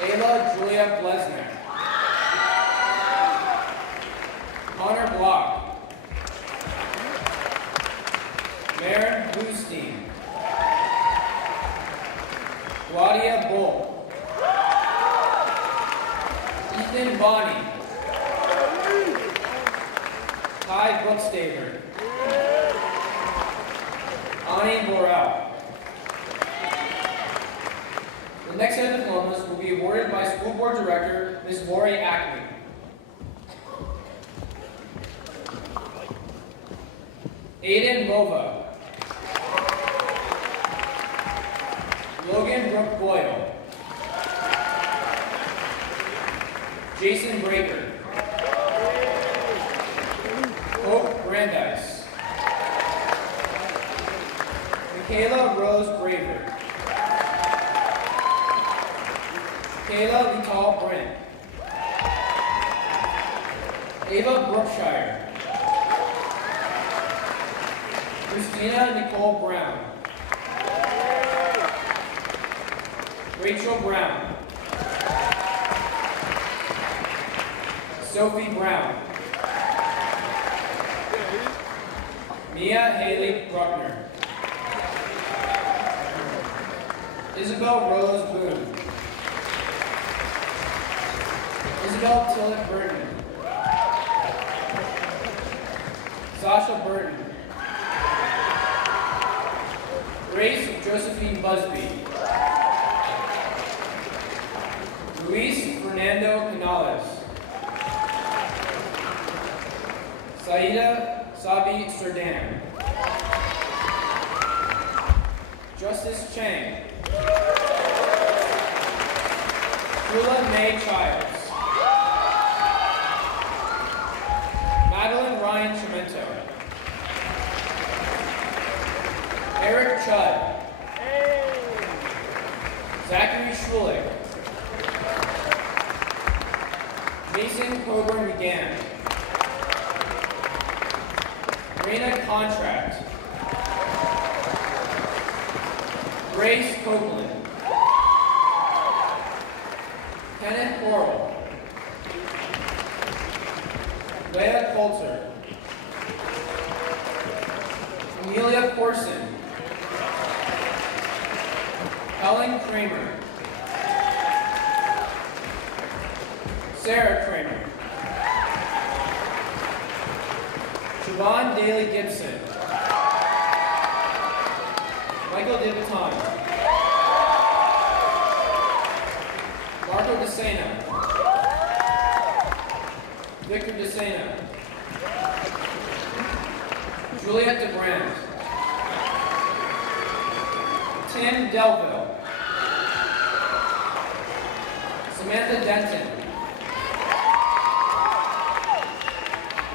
Ayla Julia Blesner. Connor Block. Maren Bluestein. Claudia Bull. Ethan Bonney. Ty Bookstaver. Ani Borel. The next set of diplomas will be awarded by School Board Director Ms. Lori Ackley. Aiden Lova. Logan Brooke Boyle. Jason Breaker. Hope Brandeis. Michaela Rose Braver. Kayla Lital Brent. Ava Brookshire. Christina Nicole Brown. Rachel Brown. Sophie Brown. Mia Haley Bruckner. Isabel Rose Boone. Isabel Tillett Burton. Sasha Burton. Grace Josephine Busby. Luis Fernando Canales. Saida Sabi Serdan. Justice Chang. Shula May Childs. Madeline Ryan Chimento. Eric Chudd. Zachary Schulich. Mason Coburn McGann. Raina Contract. Grace Copeland. Kenneth Coral. Leah Coulter. Amelia Corson. Helen Kramer. Sarah Kramer. Siobhan Daly Gibson. Michael DeViton. Marco DeSena. Victor DeSena. Juliette DeBrand. Tim Delville. Samantha Denton.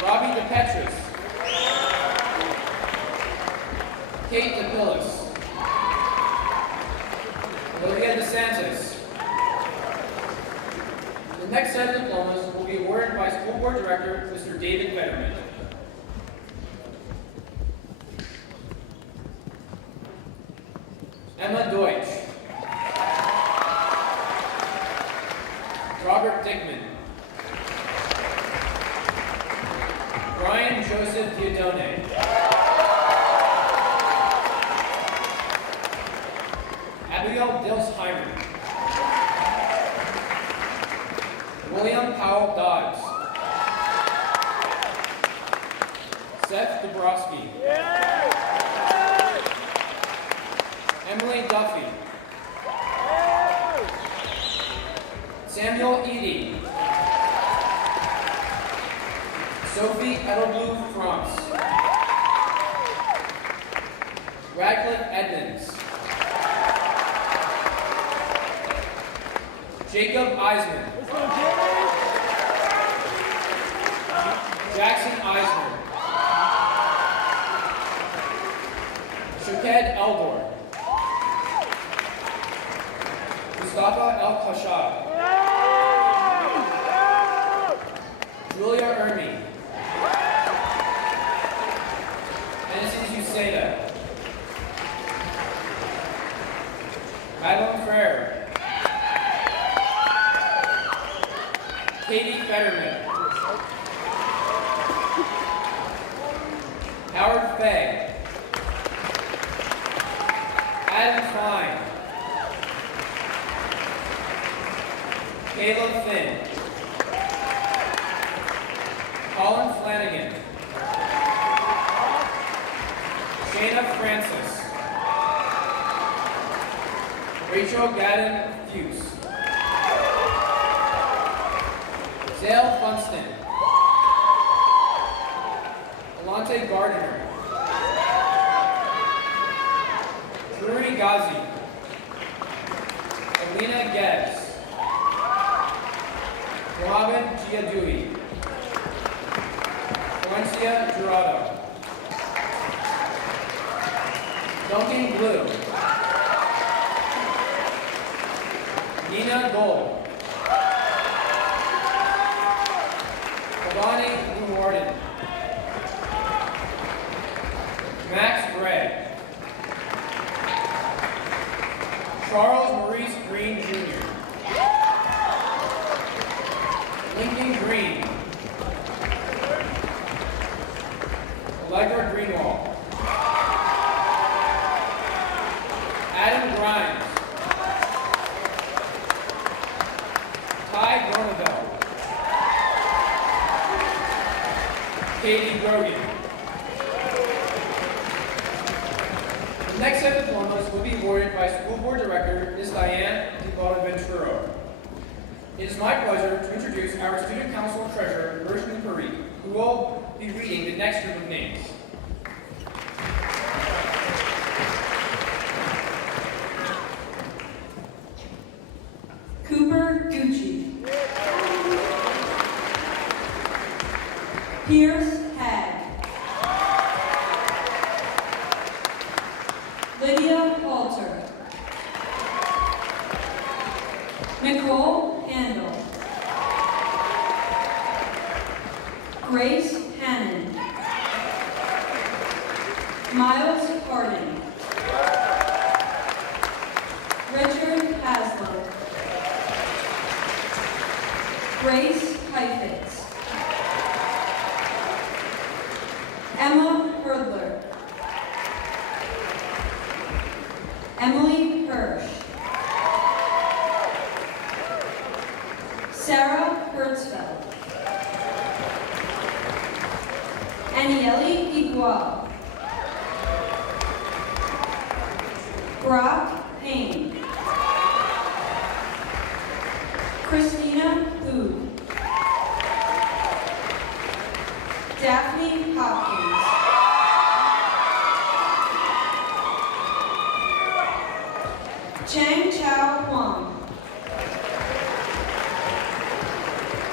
Robbie DePetrus. Kate DePillis. Olivia DeSantis. The next set of diplomas will be awarded by School Board Director, Mr. David Fetterman. Emma Deutsch. Robert Dickman. Brian Joseph Diodone. Abigail Dilsheimer. William Powell Dodds. Seth Dabrowski. Emily Duffy. Samuel Eady. Sophie Edelblue France. Radcliffe Edmonds. Jacob Eisman. Jackson Eisner. Shaked Eldor. Mustafa El Khashab. Julia Ermi. Genesis Uceda. Madeline Frere. Katie Fetterman. Howard Fay. Adam Klein. Caleb Finn. Colin Flanagan. Shayna Francis. Rachel Gadden Fuse. Zale Funston. Alante Gardner. Drury Ghazi. Alina Getz. Robin Giadui. Valencia Jurado. Duncan Blue. Nina Gold. Kavani Warden. Max Gray. Charles Maurice Green Jr. Lincoln Green. Allegra Greenwald. Katie Brogan. The next set of diplomas will be awarded by School Board Director Ms. Diane DiBonaventuro. It is my pleasure to introduce our Student Council Treasurer, Roshni Parikh, who will be reading the next group of names. Cooper Gucci. Pierce Hagg. Lydia Halter. Nicole Handel. Grace Hannon. Miles Harding. Richard Haslow. Grace Heifetz. Emma Hurdler. Emily Hirsch. Sarah Hertzfeld. Aniele Igual. Brock Payne. Christina Hu. Daphne Hopkins. Chang Chao Huang.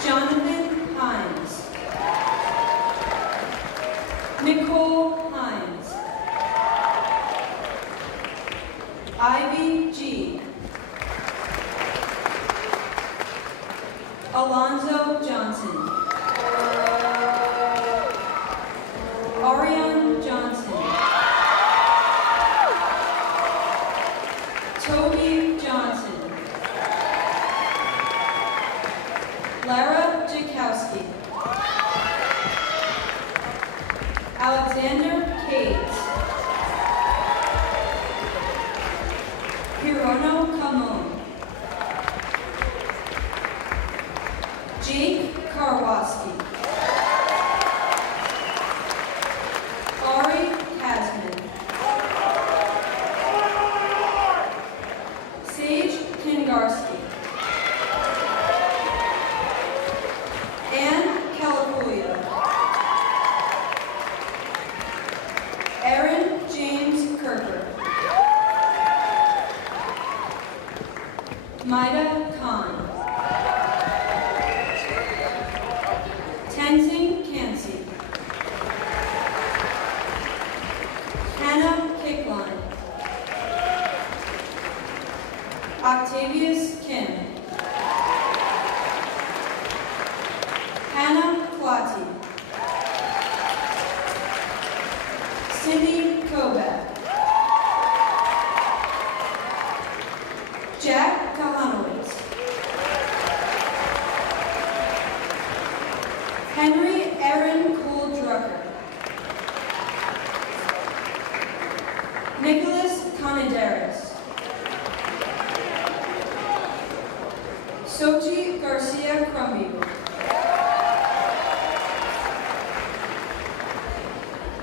Jonathan Hines. Nicole Hines. Ivy G. Alonzo Johnson. Ariane Johnson. Toby Johnson. Lara Jakowski. Alexander Cates. Hirono Kamon. Jake Karwoski. Ari Kasman. Sage Kingarski. Anne Calapulia. Aaron James Kerper. Maida Khan. Tenzing Kansi. Hannah Kickline. Octavius Kim. Hannah Plati. Cindy Kovac. Jack Kahanowitz. Henry Aaron Cole Drucker. Nicholas Conadaris. Sochi Garcia Crumby.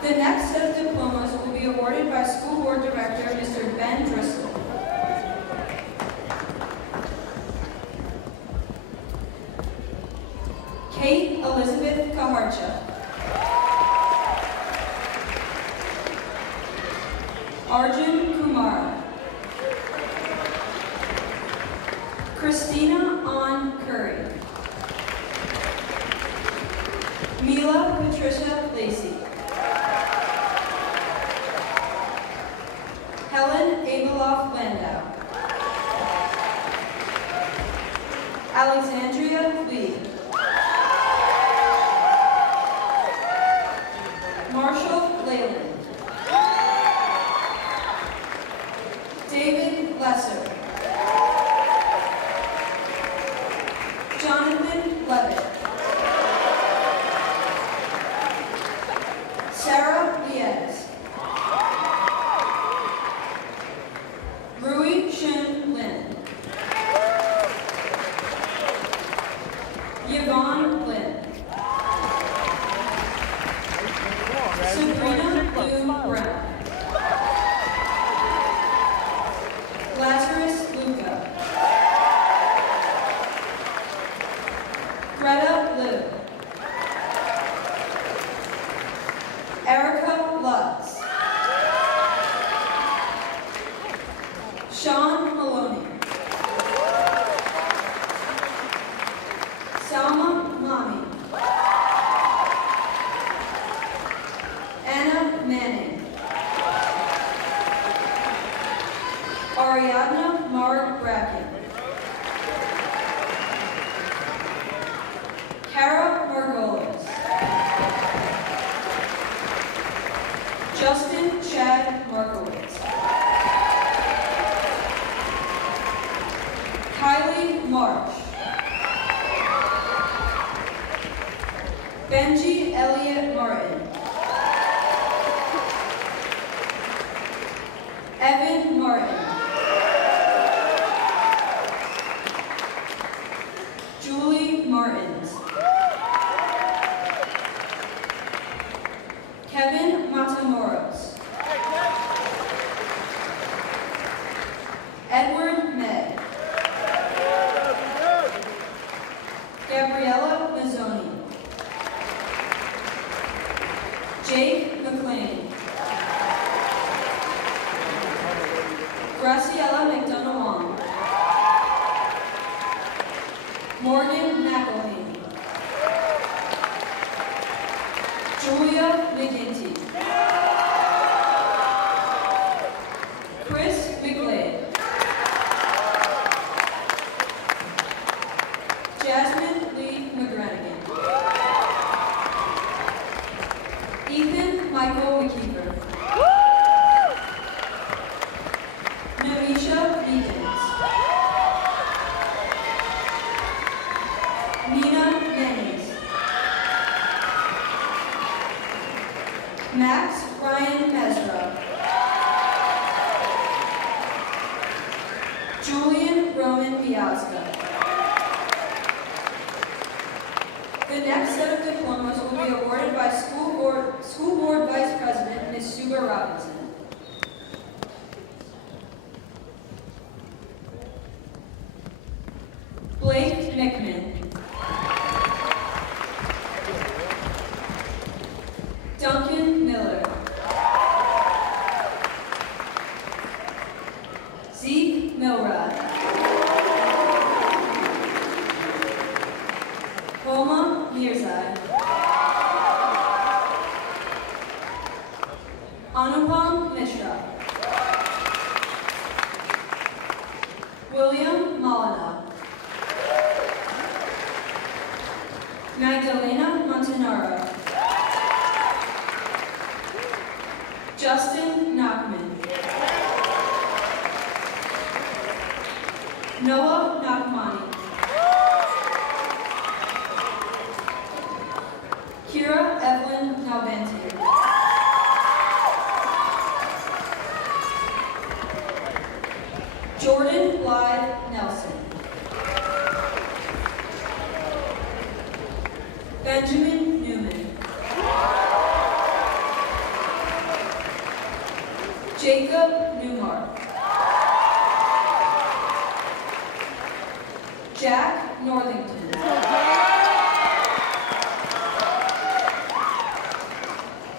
The next set of diplomas will be awarded by School Board Director Mr. Ben Driscoll. Kate Elizabeth Kaharcha. Arjun Kumar. Christina Ann Curry. Mila Patricia Lacey. Helen Abeloff Landau. Alexandria Lee. Marshall Leyland. David Lesser. Jonathan Levitt. Sarah Diaz. Rui Shun Lin. Kylie March. Benji Elliott Martin. Evan Martin. Julie Martins. Kevin Matamoros. Edward May. Gabriella Mazzoni. Jake McLean. Graciela McDonough. Morgan McElhaney. Julia McGinty. Chris McGlade. Jasmine Lee McGranigan. Ethan Michael McKeever. Noisha Eakins. Nina Dennis. Max Ryan Mesra. Julian Roman Piazza. The next set of diplomas will be awarded by School Board Vice President, Ms. Suba Robinson. Blake McMinn. Duncan Miller. Zeke Milrod. Homa Mirzai. Anupam Mishra. William Molina. Magdalena Montanaro. Justin Nachman. Noah Nachmani. Kira Evelyn Nalbanti. Jordan Blythe Nelson. Benjamin Newman. Jacob Newmark. Jack Northington.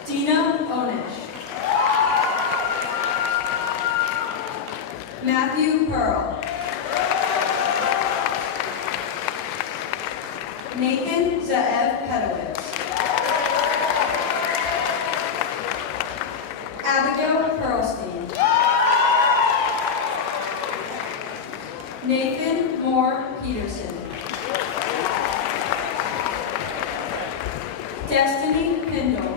Dina Onish. Matthew Pearl. Nathan Zaev Pedowitz. Abigail Pearlstein. Nathan Moore Peterson. Destiny Pindle.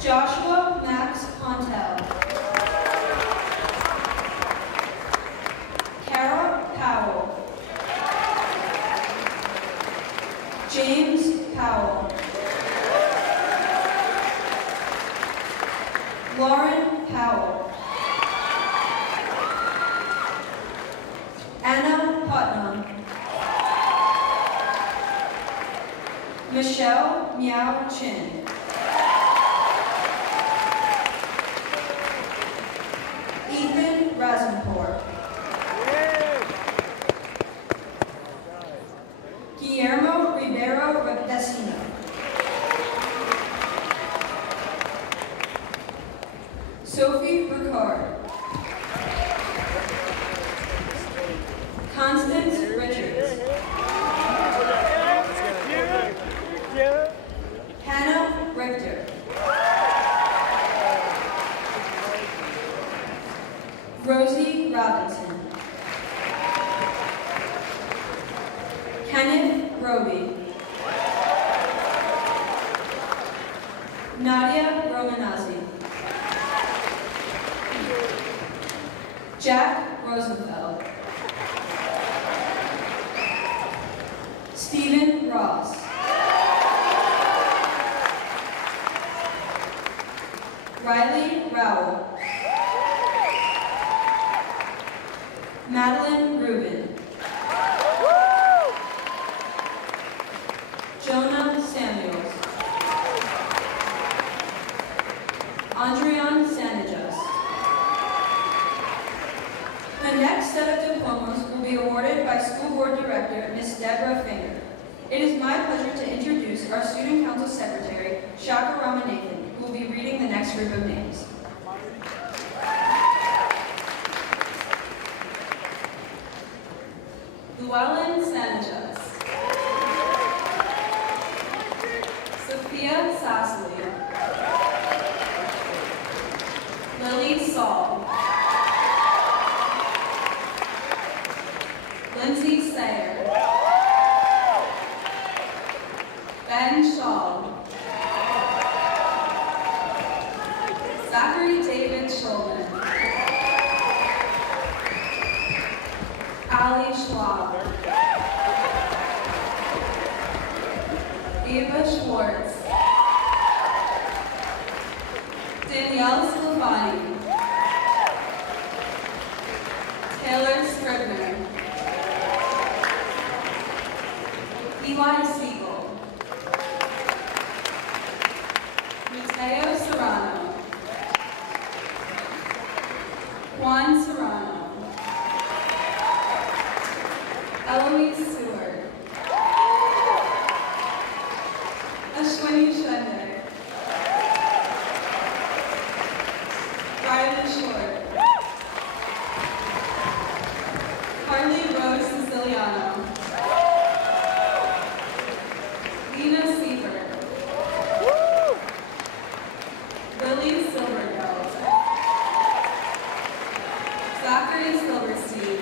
Joshua Max Pontel. Kara Powell. James Powell. Lauren Powell. Anna Putnam. Michelle Miao Chin. Ethan Rasenport. Guillermo Rivero Vecino. Sophie Ricard. Constance Richards. Hannah Richter. Rosie Robinson. Kenneth Roby. Nadia Romanazzi. Jack Rosenfeld. Stephen Ross. Riley Rowell. Madeline Rubin. Jonah Samuels. Andrian Sanijas. The next set of diplomas will be awarded by School Board Director Ms. Deborah Finger. It is my pleasure to introduce our Student Council Secretary, Shaka Ramanathan, who will be reading the next group of names. Llewellyn Sanijas. Sophia Sassley. Lily Saul. Lindsay Sayer. Ben Shaw. Zachary David Schulman. Ali Schwab. Eva Schwartz. Danielle Sclavani. Taylor Scribner. Eli Siegel. Mateo Serrano. Juan Serrano. Eloise Stewart. Ashwini Shende. Riley Short. Harley Rose Siciliano. Lena Siever. Lily Silvergeld. Zachary Silverstein.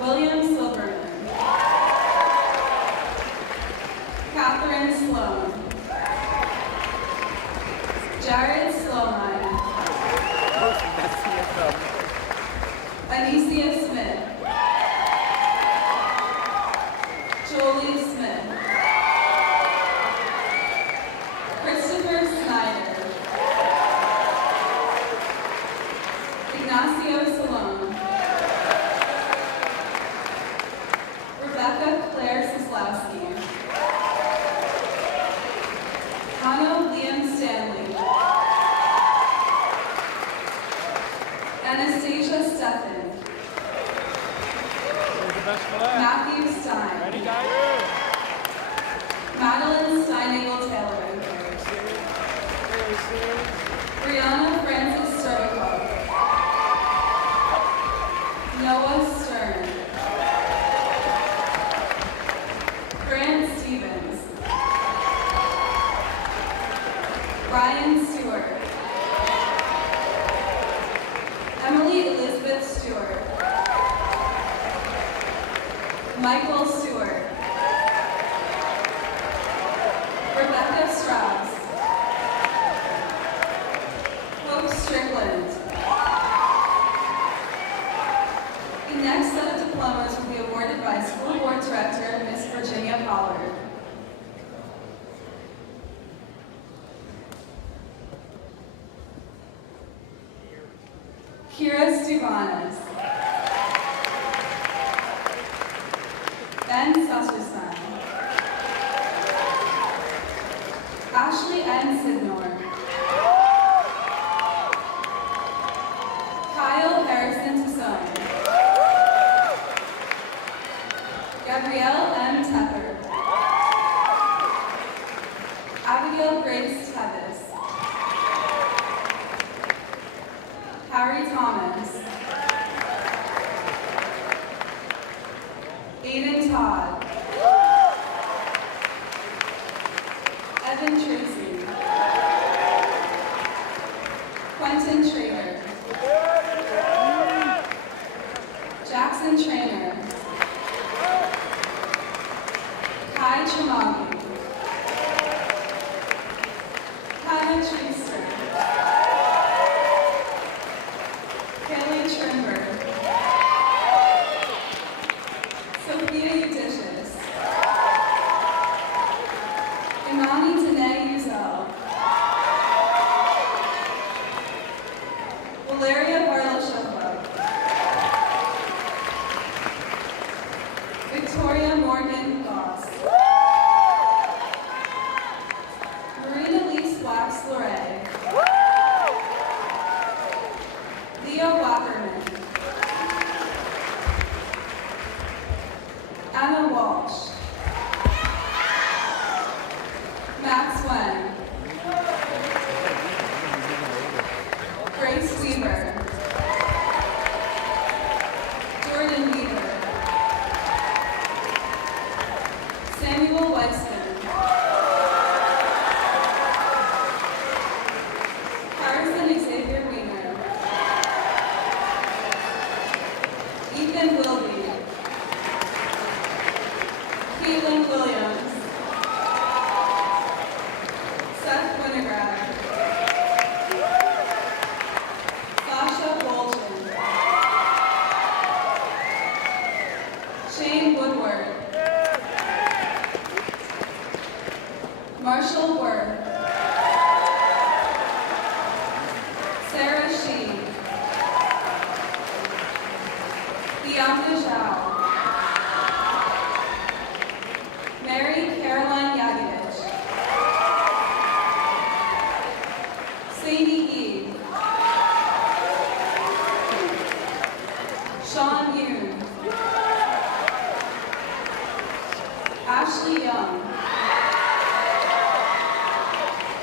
William Silverman. Catherine Sloan. Jared Sloan. Anicia Smith. Jolie Smith. Christopher Snyder. Ignacio Salone. Rebecca Claire Sislowski. Hano Liam Stanley. Anastasia Steffen. Matthew Stein. Ready, guys? Madeline Steinagel Taylor. Brianna Francis Sturdikoff. Noah Stern. Grant Stevens. Brian Stewart. Emily Elizabeth Stewart. Michael Stewart. Rebecca Strauss. Hope Strickland. The next set of diplomas will be awarded by School Board Director Ms. Virginia Pollard. Kira Stubanis. Ben Susserson. Ashley N. Sidnor. Kyle Harrison Tassone. Gabrielle M. Tepper. Abigail Grace Tevis. Harry Thomas. Aiden Todd. Evan Tracy. Quentin Trader. Jackson Trainer. Kai Chamabi. Hannah Treester. Valeria Barlow-Shova. Victoria Morgan Goss. Marina Lee Wax-Loray. Leo Wackerman. Anna Walsh. Max Wen. Grace Weaver. Jordan Weaver. Samuel Weisman. Harrison Xavier Wiener. Ethan Wilby. Caitlin Williams. Seth Winograd. Sasha Bolton. Shane Woodward. Marshall Worth. Sarah Sheen. Bianca Zhao. Mary Caroline Yagovich. Sadie Eve. Sean Yoon. Ashley Young.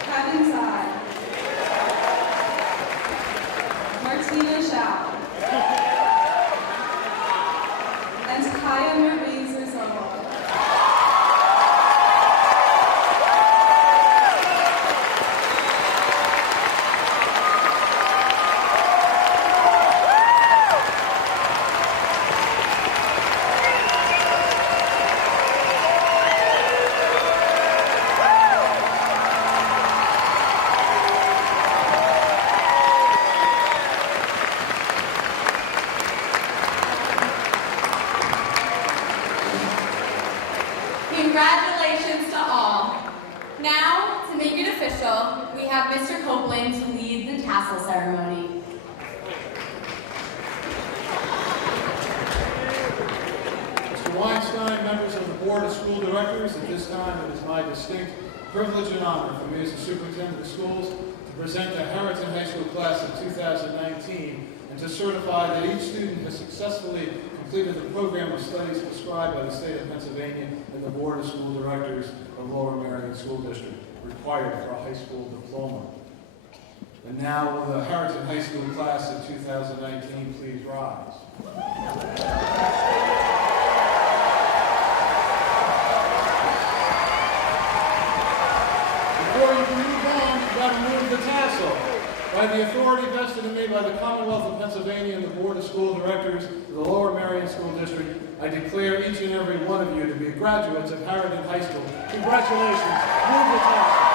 Kevin Tsai. Martina Zhao. And Kaya Marie Zuzolo. Congratulations to all. Now, to make it official, we have Mr. Copeland to lead the tassel ceremony. Mr. Weinstein, members of the Board of School Directors, at this time it is my distinct privilege and honor for me as the Superintendent of Schools to present the Harriton High School class of 2019 and to certify that each student has successfully completed the program of studies prescribed by the state of Pennsylvania and the Board of School Directors of Lower Merion School District, required for a high school diploma. And now, will the Harriton High School class of 2019 please rise? Before you can move on, you've got to move the tassel. By the authority vested in me by the Commonwealth of Pennsylvania and the Board of School Directors of the Lower Merion School District, I declare each and every one of you to be graduates of Harriton High School. Congratulations. Move the tassel.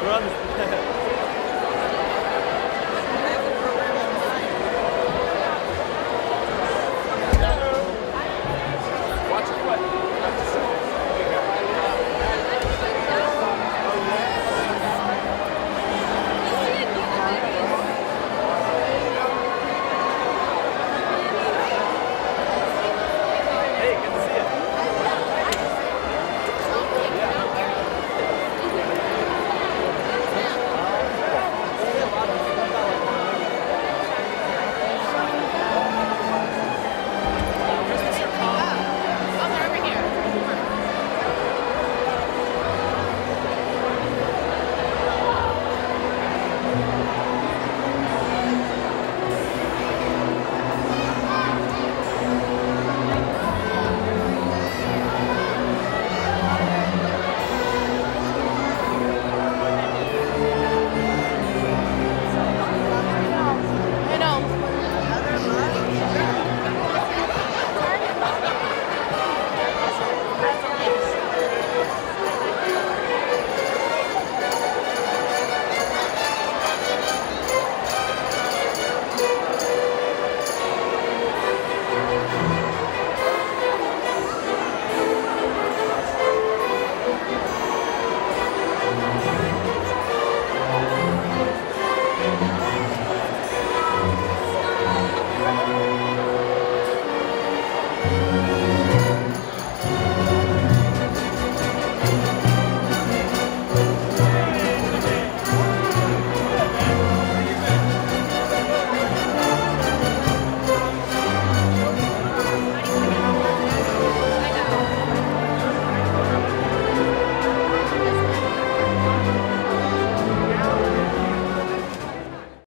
Thank you.